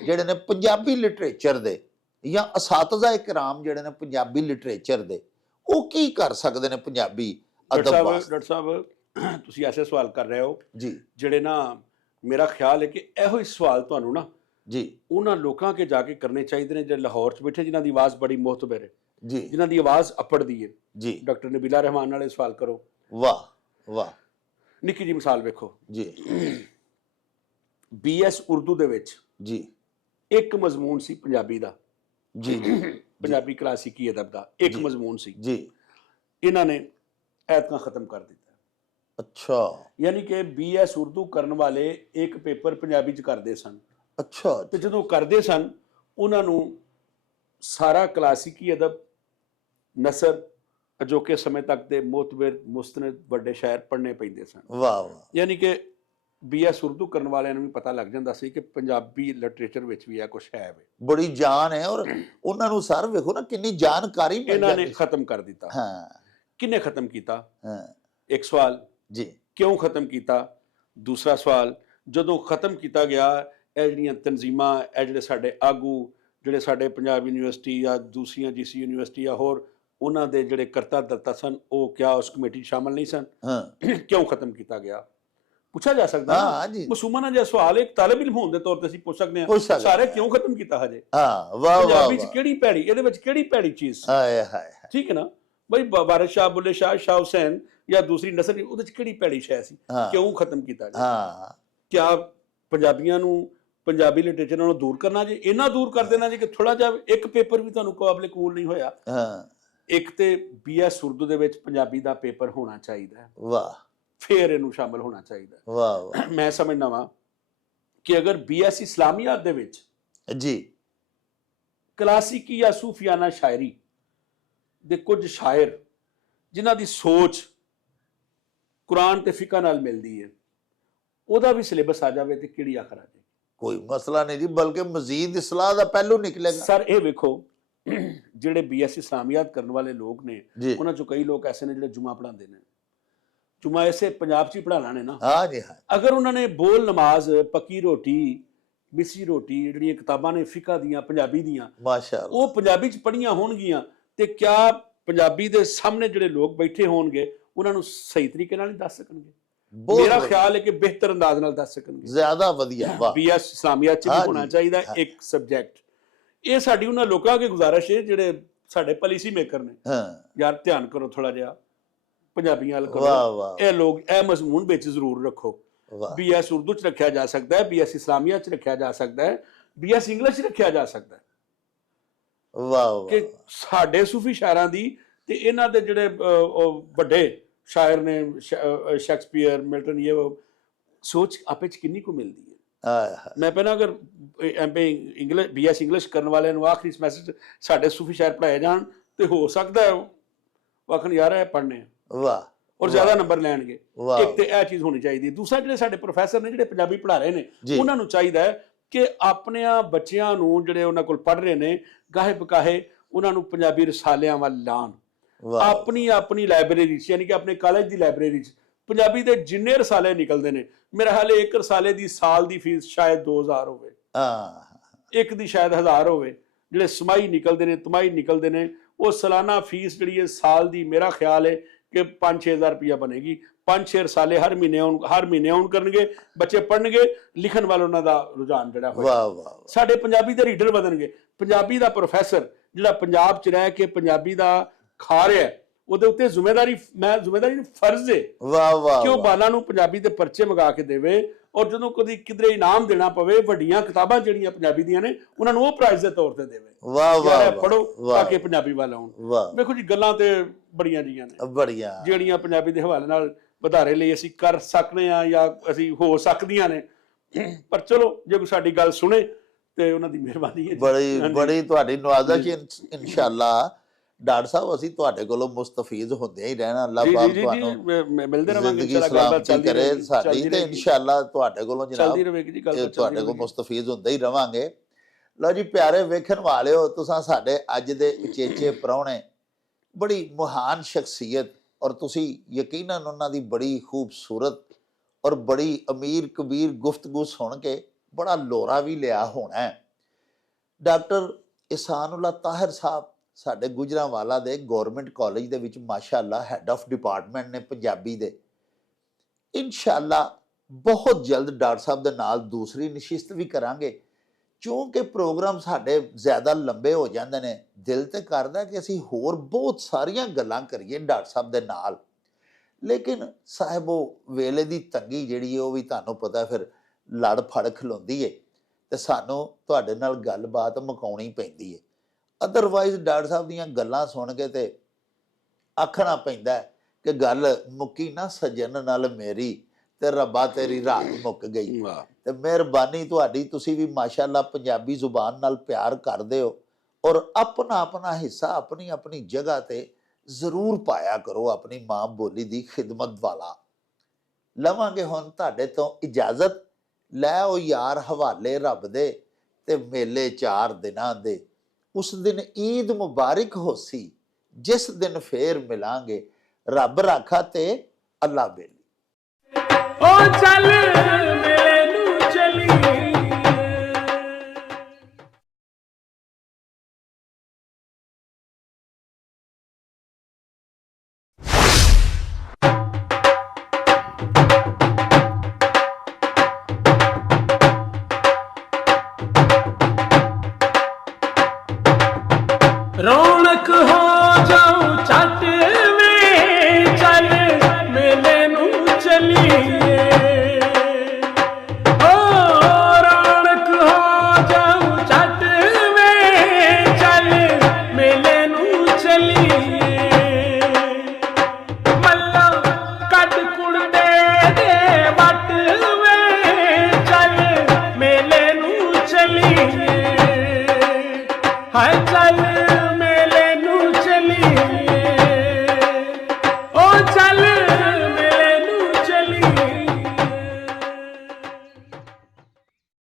ਜਿਹੜੇ ਨੇ ਪੰਜਾਬੀ ਲਿਟਰੇਚਰ ਦੇ, ਜਾਂ ਅਸਾਤਜ਼ਾ ਇਕਰਾਮ ਜਿਹੜੇ ਨੇ ਪੰਜਾਬੀ ਲਿਟਰੇਚਰ ਦੇ, ਉਹ ਕੀ ਕਰ ਸਕਦੇ ਨੇ ਪੰਜਾਬੀ ਅਦਬ ਵਾਸਤੇ? ਡਾਕਟਰ ਸਾਹਿਬ ਤੁਸੀਂ ਐਸੇ ਸਵਾਲ ਕਰ ਰਹੇ ਹੋ ਜੀ ਜਿਹੜੇ ਨਾ, ਮੇਰਾ ਖਿਆਲ ਹੈ ਕਿ ਇਹੋ ਹੀ ਸਵਾਲ ਤੁਹਾਨੂੰ ਨਾ ਜੀ ਉਹਨਾਂ ਲੋਕਾਂ ਕੇ ਜਾ ਕੇ ਕਰਨੇ ਚਾਹੀਦੇ ਨੇ ਜਿਹੜੇ ਲਾਹੌਰ 'ਚ ਬੈਠੇ, ਜਿਨ੍ਹਾਂ ਦੀ ਆਵਾਜ਼ ਬੜੀ ਮੁਹਤਬਰ ਹੈ, ਜੀ ਜਿਨ੍ਹਾਂ ਦੀ ਆਵਾਜ਼ ਅਪੜਦੀ ਹੈ। ਜੀ ਡਾਕਟਰ ਨਬੀਲਾ ਰਹਿਮਾਨ ਨਾਲੇ ਸਵਾਲ ਕਰੋ। ਵਾਹ ਵਾਹ, ਨਿੱਕੀ ਜੀ ਮਿਸਾਲ ਵੇਖੋ, ਜੀ BS ਉਰਦੂ ਦੇ ਵਿੱਚ ਜੀ ਇੱਕ ਮਜ਼ਮੂਨ ਸੀ ਪੰਜਾਬੀ ਦਾ, ਜੀ ਜੀ ਪੰਜਾਬੀ ਕਲਾਸਿਕੀ ਅਦਬ ਦਾ ਇੱਕ ਜੀ। ਮਜ਼ਮੂਨ ਸੀ, ਜੀ ਇਹਨਾਂ ਨੇ ਐਤਕਾਂ ਖਤਮ ਕਰ ਦਿੱਤਾ। ਅੱਛਾ ਯਾਨੀ ਕਿ BS ਉਰਦੂ ਕਰਨ ਵਾਲੇ ਇੱਕ ਪੇਪਰ ਪੰਜਾਬੀ 'ਚ ਕਰਦੇ ਸਨ, ਅੱਛਾ ਤੇ ਜਦੋਂ ਕਰਦੇ ਸਨ ਉਹਨਾਂ ਨੂੰ ਸਾਰਾ ਕਲਾਸਿਕੀ ਅਦਬ, ਨਸਰ, ਅਜੋਕੇ ਸਮੇਂ ਤੱਕ ਦੇ ਮੋਤਬਰ ਮੁਸਤਨਦ ਵੱਡੇ ਸ਼ਾਇਰ ਪੜ੍ਹਨੇ ਪੈਂਦੇ ਸਨ। ਵਾਹ ਵਾਹ, ਯਾਨੀ ਕਿ BS ਉਰਦੂ ਕਰਨ ਵਾਲਿਆਂ ਨੂੰ ਵੀ ਪਤਾ ਲੱਗ ਜਾਂਦਾ ਸੀ ਕਿ ਪੰਜਾਬੀ ਲਿਟਰੇਚਰ ਵਿੱਚ ਵੀ ਇਹ ਕੁਛ ਹੈ ਵੇ। ਬੜੀ ਜਾਨ ਹੈ, ਔਰ ਉਹਨਾਂ ਨੂੰ ਸਰ ਵੇਖੋ ਨਾ ਕਿੰਨੀ ਜਾਣਕਾਰੀ ਮਿਲ ਇਹਨਾਂ ਨੇ ਜਾਂਦੀ। ਖਤਮ ਕਰ ਦਿੱਤਾ। ਹਾਂ ਕਿਹਨੇ ਖਤਮ ਕੀਤਾ? ਹਾਂ ਇੱਕ ਸਵਾਲ, ਜੀ ਕਿਉਂ ਖਤਮ ਕੀਤਾ? ਦੂਸਰਾ ਸਵਾਲ, ਜਦੋਂ ਖਤਮ ਕੀਤਾ ਗਿਆ, ਇਹ ਜਿਹੜੀਆਂ ਤਨਜ਼ੀਮਾਂ, ਇਹ ਜਿਹੜੇ ਸਾਡੇ ਆਗੂ, ਜਿਹੜੇ ਸਾਡੇ ਪੰਜਾਬ ਯੂਨੀਵਰਸਿਟੀ ਜਾਂ ਦੂਸਰੀਆਂ GC ਯੂਨੀਵਰਸਿਟੀ ਜਾਂ ਹੋਰ, ਉਹਨਾਂ ਦੇ ਜਿਹੜੇ ਕਰਤਾ ਦਰਤਾ ਸਨ, ਉਹ ਕਿਆ ਉਸ ਕਮੇਟੀ 'ਚ ਸ਼ਾਮਲ ਨਹੀਂ ਸਨ? ਹਾਂ ਕਿਉਂ ਖਤਮ ਕੀਤਾ ਗਿਆ? ਪੁੱਛਿਆ ਜਾ ਸਕਦਾ ਹਾਂ ਜੀ, ਮਾਸੂਮਾਨਾ ਜਿਹਾ ਸਵਾਲ, ਇੱਕ ਤਾਲਿਬ ਇਲਮ ਹੋਣ ਦੇ ਤੌਰ ਤੇ ਅਸੀਂ ਪੁੱਛ ਸਕਦੇ ਪੁੱਛ ਹਾਂ, ਸਕਦੇ ਸਾਰੇ ਹਾਂ। ਕਿਉਂ ਖਤਮ ਕੀਤਾ ਹਜੇ? ਹਾਂ ਵਾਹ ਵਾਹ ਪੰਜਾਬੀ 'ਚ ਵਾਹ, ਕਿਹੜੀ ਭੈੜੀ, ਇਹਦੇ ਵਿੱਚ ਕਿਹੜੀ ਭੈੜੀ ਚੀਜ਼ ਸੀ? ਹਾਏ ਹਾਏ, ਠੀਕ ਹੈ ਨਾ ਬਈ, ਵਾਰਿਸ ਸ਼ਾਹ, ਬੁੱਲੇ ਸ਼ਾਹ, ਸ਼ਾਹ ਹੁਸੈਨ ਜਾਂ ਦੂਸਰੀ ਨਸਲ, ਉਹਦੇ 'ਚ ਕਿਹੜੀ ਭੈੜੀ ਸ਼ੈ ਸੀ? ਹਾਂ। ਕਿਉਂ ਖਤਮ ਕੀਤਾ ਗਿਆ? ਹਾਂ ਕਿਆ ਪੰਜਾਬੀਆਂ ਨੂੰ, ਪੰਜਾਬੀ ਲਿਟਰੇਚਰ ਨਾਲੋਂ ਦੂਰ ਕਰਨਾ ਜੇ? ਇੰਨਾ ਦੂਰ ਕਰ ਦੇਣਾ ਜੇ ਕਿ ਥੋੜਾ ਜਿਹਾ ਇੱਕ ਪੇਪਰ ਵੀ ਤੁਹਾਨੂੰ ਕਾਬਲੇ ਕਬੂਲ ਨਹੀਂ ਹੋਇਆ? ਹਾਂ ਇੱਕ ਤੇ BS ਉਰਦੂ ਦੇ ਵਿੱਚ ਪੰਜਾਬੀ ਦਾ ਪੇਪਰ ਹੋਣਾ ਚਾਹੀਦਾ ਹੈ, ਵਾਹ ਫਿਰ ਇਹਨੂੰ ਸ਼ਾਮਲ ਹੋਣਾ ਚਾਹੀਦਾ ਹੈ। ਵਾਹ ਵਾਹ, ਮੈਂ ਸਮਝਦਾ ਵਾਂ ਕਿ ਅਗਰ BS ਇਸਲਾਮੀਆਤ ਦੇ ਵਿੱਚ ਜੀ ਕਲਾਸਿਕੀ ਜਾਂ ਸੂਫੀਆਨਾ ਸ਼ਾਇਰੀ ਦੇ ਕੁਝ ਸ਼ਾਇਰ ਜਿਨ੍ਹਾਂ ਦੀ ਸੋਚ ਕੁਰਾਨ ਤੇ ਫਿਕਾ ਨਾਲ ਮਿਲਦੀ ਹੈ, ਉਹਦਾ ਵੀ ਸਿਲੇਬਸ ਆ ਜਾਵੇ ਤੇ ਕਿਹੜੀ ਆਖਰ ਆ ਜਾਏ? ਕੋਈ ਮਸਲਾ ਨਹੀਂ ਜੀ, ਬਲਕਿ ਮਜ਼ੀਦ ਇਸਲਾਹ ਦਾ ਪਹਿਲੂ ਨਿਕਲੇਗਾ। ਸਰ ਇਹ ਵੇਖੋ, ਜਿਹੜੇ BS ਇਸਲਾਮੀਆਤ ਕਰਨ ਵਾਲੇ ਲੋਕ ਨੇ, ਜੀ ਉਹਨਾਂ ਚੋਂ ਕਈ ਲੋਕ ਐਸੇ ਨੇ ਜਿਹੜੇ ਜੁਮਾ ਪੜ੍ਹਾਉਂਦੇ ਨੇ। ਜੁਮਾ ਇਸੇ ਪੰਜਾਬ 'ਚ ਹੀ ਪੜ੍ਹਾਉਣਾ ਨੇ ਨਾ। ਹਾਂ ਜੀ ਹਾਂ, ਅਗਰ ਉਹਨਾਂ ਨੇ ਬੋਲ ਨਮਾਜ਼, ਪੱਕੀ ਰੋਟੀ, ਮਿੱਸੀ ਰੋਟੀ, ਜਿਹੜੀਆਂ ਕਿਤਾਬਾਂ ਨੇ ਫਿਕਾ ਦੀਆਂ ਪੰਜਾਬੀ ਦੀਆਂ, ਮਾਸ਼ਾਅੱਲਾ, ਉਹ ਪੰਜਾਬੀ 'ਚ ਪੜ੍ਹੀਆਂ ਹੋਣਗੀਆਂ, ਤੇ ਕਿਆ ਪੰਜਾਬੀ ਦੇ ਸਾਹਮਣੇ ਜਿਹੜੇ ਲੋਕ ਬੈਠੇ ਹੋਣਗੇ ਉਹਨਾਂ ਨੂੰ ਸਹੀ ਤਰੀਕੇ ਨਾਲ ਹੀ ਦੱਸ ਸਕਣਗੇ? ਬਹੁਤ ਮੇਰਾ ਵਧੀਆ, ਖਿਆਲ ਹੈ ਕਿ ਬਿਹਤਰ ਅੰਦਾਜ਼ ਨਾਲ ਦੱਸ ਸਕਣਗੇ। ਜ਼ਿਆਦਾ ਵਧੀਆ, ਵਾਹ BS ਇਸਲਾਮੀਆਤ 'ਚ ਵੀ ਹਾਂ ਹੋਣਾ ਜੀ, ਚਾਹੀਦਾ ਹਾਂ। ਇੱਕ ਸਬਜੈਕਟ। ਇਹ ਸਾਡੀ ਉਹਨਾਂ ਲੋਕਾਂ ਅੱਗੇ ਗੁਜ਼ਾਰਿਸ਼ ਹੈ ਜਿਹੜੇ ਸਾਡੇ ਪਾਲਿਸੀ ਮੇਕਰ ਨੇ, ਹਾਂ ਯਾਰ ਧਿਆਨ ਕਰੋ ਥੋੜਾ ਜਿਹਾ, ਪੰਜਾਬੀਆਂ ਵੱਲ ਕਰੋ। ਵਾਹ ਵਾਹ ਇਹ ਲੋਕ ਇਹ ਮਜ਼ਮੂਨ ਵਿੱਚ ਜ਼ਰੂਰ ਰੱਖੋ। ਵਾਹ, BS ਉਰਦੂ 'ਚ ਰੱਖਿਆ ਜਾ ਸਕਦਾ ਹੈ, BS ਇਸਲਾਮੀਆਤ 'ਚ ਰੱਖਿਆ ਜਾ ਸਕਦਾ ਹੈ, BS ਇੰਗਲਿਸ਼ 'ਚ ਰੱਖਿਆ ਜਾ ਸਕਦਾ ਹੈ, ਵਾਹ ਕਿ ਵਾਹ, ਸਾਡੇ ਸੂਫੀ ਸ਼ਾਇਰਾਂ ਦੀ ਤੇ ਇਹਨਾਂ ਦੇ ਜਿਹੜੇ ਉਹ ਵੱਡੇ ਸ਼ਾਇਰ ਨੇ, ਸ਼ੇਕਸਪੀਅਰ, ਮਿਲਟਨ, ਇਹ ਸੋਚ ਆਪੇ 'ਚ ਕਿੰਨੀ ਕੁ ਮਿਲਦੀ ਹੈ? ਹਾਏ ਹਾਏ, ਮੈਂ ਪਹਿਲਾਂ ਅਗਰ MA ਇੰਗਲਿਸ਼, BS ਇੰਗਲਿਸ਼ ਕਰਨ ਵਾਲਿਆਂ ਨੂੰ ਆਖਰੀ ਸਮੈਸਟਰ ਸਾਡੇ ਸੂਫੀ ਸ਼ਾਇਰ ਪੜ੍ਹਾਏ ਜਾਣ, ਤੇ ਹੋ ਸਕਦਾ ਹੈ ਉਹ ਆਖਣ ਯਾਰ ਇਹ ਪੜ੍ਹਨੇ ਵਾਹ ਔਰ ਜ਼ਿਆਦਾ ਨੰਬਰ ਲੈਣਗੇ। ਵਾਹ, ਇੱਕ ਤੇ ਇਹ ਚੀਜ਼ ਹੋਣੀ ਚਾਹੀਦੀ ਹੈ। ਦੂਸਰਾ, ਜਿਹੜੇ ਸਾਡੇ ਪ੍ਰੋਫੈਸਰ ਨੇ ਜਿਹੜੇ ਪੰਜਾਬੀ ਪੜ੍ਹਾ ਰਹੇ ਨੇ, ਜੀ। ਉਹਨਾਂ ਨੂੰ ਚਾਹੀਦਾ ਹੈ ਕਿ ਆਪਣਿਆਂ ਬੱਚਿਆਂ ਨੂੰ ਜਿਹੜੇ ਉਹਨਾਂ ਕੋਲ ਪੜ੍ਹ ਰਹੇ ਨੇ, ਗਾਹੇ ਬਕਾਹੇ ਉਹਨਾਂ ਨੂੰ ਪੰਜਾਬੀ ਰਸਾਲਿਆਂ ਵੱਲ ਲਾਣ। ਵਾਹ, ਆਪਣੀ ਲਾਇਬ੍ਰੇਰੀ 'ਚ, ਯਾਨੀ ਕਿ ਆਪਣੇ ਕਾਲਜ ਦੀ ਲਾਇਬ੍ਰੇਰੀ 'ਚ ਪੰਜਾਬੀ ਦੇ ਜਿੰਨੇ ਰਸਾਲੇ ਨਿਕਲਦੇ ਨੇ, ਮੇਰਾ ਹਾਲੇ ਇੱਕ ਰਸਾਲੇ ਦੀ ਸਾਲ ਦੀ ਫੀਸ ਸ਼ਾਇਦ 2000 ਹੋਵੇ, ਹਾਂ ਇੱਕ ਦੀ ਸ਼ਾਇਦ 1000 ਹੋਵੇ। ਜਿਹੜੇ ਸਮਾਈ ਨਿਕਲਦੇ ਨੇ, ਤਿਮਾਹੀ ਨਿਕਲਦੇ ਨੇ, ਉਹ ਸਾਲਾਨਾ ਫੀਸ ਜਿਹੜੀ ਹੈ ਸਾਲ ਦੀ, ਮੇਰਾ ਖਿਆਲ ਹੈ ਕਿ 5-6 ਹਜ਼ਾਰ ਰੁਪਇਆ ਬਣੇਗੀ। 5-6 ਰਸਾਲੇ ਹਰ ਮਹੀਨੇ ਆਉਣ ਕਰਨਗੇ, ਬੱਚੇ ਪੜ੍ਹਨਗੇ, ਲਿਖਣ ਵੱਲ ਉਹਨਾਂ ਦਾ ਰੁਝਾਨ ਜਿਹੜਾ ਹੋਇਆ। ਵਾਹ ਵਾਹ, ਸਾਡੇ ਪੰਜਾਬੀ ਦੇ ਰੀਡਰ ਵਧਣਗੇ। ਪੰਜਾਬੀ ਦਾ ਪ੍ਰੋਫੈਸਰ ਜਿਹੜਾ ਪੰਜਾਬ 'ਚ ਰਹਿ ਕੇ ਪੰਜਾਬੀ ਦਾ ਖਾ ਰਿਹਾ, ਉਹਦੇ ਉੱਤੇ ਜ਼ਿੰਮੇਵਾਰੀ ਨੂੰ ਫਰਜ਼ ਹੈ ਵਾਹ ਵਾਹ ਕਿ ਉਹ ਬਾਲਾਂ ਨੂੰ ਪੰਜਾਬੀ ਦੇ ਪਰਚੇ ਮੰਗਾ ਕੇ ਦੇਵੇ, ਔਰ ਜਦੋਂ ਕਦੀ ਕਿਧਰੇ ਇਨਾਮ ਦੇਣਾ ਪਵੇ, ਵੱਡੀਆਂ ਕਿਤਾਬਾਂ ਜਿਹੜੀਆਂ ਪੰਜਾਬੀ ਦੀਆਂ ਨੇ ਉਹਨਾਂ ਨੂੰ ਉਹ ਪ੍ਰਾਈਜ਼ ਦੇ ਤੌਰ ਤੇ ਦੇਵੇ। ਵਾਹ ਵਾਹ ਪੜੋ ਤਾਂ ਕਿ ਪੰਜਾਬੀ ਵੱਲ ਆਉਣ। ਵਾਹ ਵੇਖੋ ਜੀ, ਗੱਲਾਂ ਤੇ ਬੜੀਆਂ ਜੀਆਂ ਨੇ ਬੜੀਆਂ ਜਿਹੜੀਆਂ ਪੰਜਾਬੀ ਦੇ ਹਵਾਲੇ ਨਾਲ ਵਧਾਰੇ ਲਈ ਅਸੀਂ ਕਰ ਸਕਦੇ ਹਾਂ ਜਾਂ ਅਸੀਂ ਹੋ ਸਕਦੀਆਂ ਨੇ, ਪਰ ਚਲੋ ਜੇ ਕੋਈ ਸਾਡੀ ਗੱਲ ਸੁਣੇ ਤੇ ਉਹਨਾਂ ਦੀ ਮਿਹਰਬਾਨੀ ਹੈ। ਬੜੀ ਤੁਹਾਡੀ ਨਵਾਜ਼ਿਸ਼ ਇਨਸ਼ਾਅੱਲਾ। ਡਾਕਟਰ ਸਾਹਿਬ ਅਸੀਂ ਤੁਹਾਡੇ ਕੋਲੋਂ ਮੁਸਤਫੀਜ਼ ਹੁੰਦੇ ਹੀ ਰਹਿਣਾ। ਅੱਲਾਹ ਪਾਕ ਤੁਹਾਨੂੰ ਮਿਲਦੇ ਰਵਾਂਗੇ, ਜ਼ਿੰਦਗੀ ਸਲਾਮਤੀ ਕਰੇ ਸਾਡੀ, ਤੇ ਇਨਸ਼ਾਅੱਲਾ ਤੁਹਾਡੇ ਕੋਲੋਂ ਜਨਾਬ ਤੁਹਾਡੇ ਕੋਲ ਮੁਸਤਫੀਜ਼ ਹੁੰਦੇ ਹੀ ਰਵਾਂਗੇ। ਲਓ ਜੀ ਪਿਆਰੇ ਵੇਖਣ ਵਾਲਿਓ, ਤੁਸੀਂ ਸਾਡੇ ਅੱਜ ਦੇ ਉਚੇਚੇ ਪ੍ਰਾਹੁਣੇ, ਬੜੀ ਮਹਾਨ ਸ਼ਖਸੀਅਤ, ਔਰ ਤੁਸੀਂ ਯਕੀਨਨ ਉਹਨਾਂ ਦੀ ਬੜੀ ਖੂਬਸੂਰਤ ਔਰ ਬੜੀ ਅਮੀਰ ਕਬੀਰ ਗੁਫ਼ਤਗੂ ਸੁਣ ਕੇ ਬੜਾ ਲੋਰਾ ਵੀ ਲਿਆ ਹੋਣਾ। ਡਾਕਟਰ ਇਹਸਾਨੁੱਲਾ ਤਾਹਿਰ ਸਾਹਿਬ ਸਾਡੇ ਗੁਜਰਾਂਵਾਲਾ ਦੇ ਗੌਰਮੈਂਟ ਕਾਲਜ ਦੇ ਵਿੱਚ ਮਾਸ਼ਾਅੱਲਾ ਹੈਡ ਆਫ ਡਿਪਾਰਟਮੈਂਟ ਨੇ ਪੰਜਾਬੀ ਦੇ। ਇਨਸ਼ਾਅੱਲਾ ਬਹੁਤ ਜਲਦ ਡਾਕਟਰ ਸਾਹਿਬ ਦੇ ਨਾਲ ਦੂਸਰੀ ਨਸ਼ਿਸਤ ਵੀ ਕਰਾਂਗੇ। ਕਿਉਂਕਿ ਪ੍ਰੋਗਰਾਮ ਸਾਡੇ ਜ਼ਿਆਦਾ ਲੰਬੇ ਹੋ ਜਾਂਦੇ ਨੇ, ਦਿਲ ਤੇ ਕਰਦਾ ਕਿ ਅਸੀਂ ਹੋਰ ਬਹੁਤ ਸਾਰੀਆਂ ਗੱਲਾਂ ਕਰੀਏ ਡਾਕਟਰ ਸਾਹਿਬ ਦੇ ਨਾਲ, ਲੇਕਿਨ ਸਾਹਿਬ ਉਹ ਵੇਲੇ ਦੀ ਤੰਗੀ ਜਿਹੜੀ ਹੈ ਉਹ ਵੀ ਤੁਹਾਨੂੰ ਪਤਾ ਫਿਰ ਲੜ ਫੜ ਖਲੋਂਦੀ ਹੈ, ਤੇ ਸਾਨੂੰ ਤੁਹਾਡੇ ਨਾਲ ਗੱਲਬਾਤ ਮੁਕਾਉਣੀ ਪੈਂਦੀ ਹੈ। ਅਦਰਵਾਈਜ਼ ਡਾਕਟਰ ਸਾਹਿਬ ਦੀਆਂ ਗੱਲਾਂ ਸੁਣ ਕੇ ਤੇ ਆਖਣਾ ਪੈਂਦਾ ਕਿ ਗੱਲ ਮੁੱਕੀ ਨਾ ਸੱਜਣ ਨਾਲ ਮੇਰੀ, ਤੇ ਰੱਬਾ ਤੇਰੀ ਰਾਤ ਮੁੱਕ ਗਈ। ਤੇ ਮਿਹਰਬਾਨੀ ਤੁਹਾਡੀ, ਤੁਸੀਂ ਵੀ ਮਾਸ਼ਾਅੱਲਾ ਪੰਜਾਬੀ ਜ਼ੁਬਾਨ ਨਾਲ ਪਿਆਰ ਕਰਦੇ ਹੋ, ਔਰ ਆਪਣਾ ਆਪਣਾ ਹਿੱਸਾ ਆਪਣੀ ਆਪਣੀ ਜਗ੍ਹਾ ਤੇ ਜ਼ਰੂਰ ਪਾਇਆ ਕਰੋ ਆਪਣੀ ਮਾਂ ਬੋਲੀ ਦੀ ਖਿਦਮਤ ਵਾਲਾ। ਲਵਾਂਗੇ ਹੁਣ ਤੁਹਾਡੇ ਤੋਂ ਇਜਾਜ਼ਤ। ਲੈ ਉਹ ਯਾਰ ਹਵਾਲੇ ਰੱਬ ਦੇ, ਤੇ ਮੇਲੇ 4 ਦਿਨਾਂ ਦੇ। ਉਸ ਦਿਨ ਈਦ ਮੁਬਾਰਕ ਹੋਸੀ, ਜਿਸ ਦਿਨ ਫੇਰ ਮਿਲਾਂਗੇ। ਰੱਬ ਰਾਖਾ ਤੇ ਅੱਲਾ ਬੇਲੀ। ਉਹ ਚੱਲ ਮੇਲੇ ਨੂੰ ਚਲੀਏ। रौनक हो जाऊं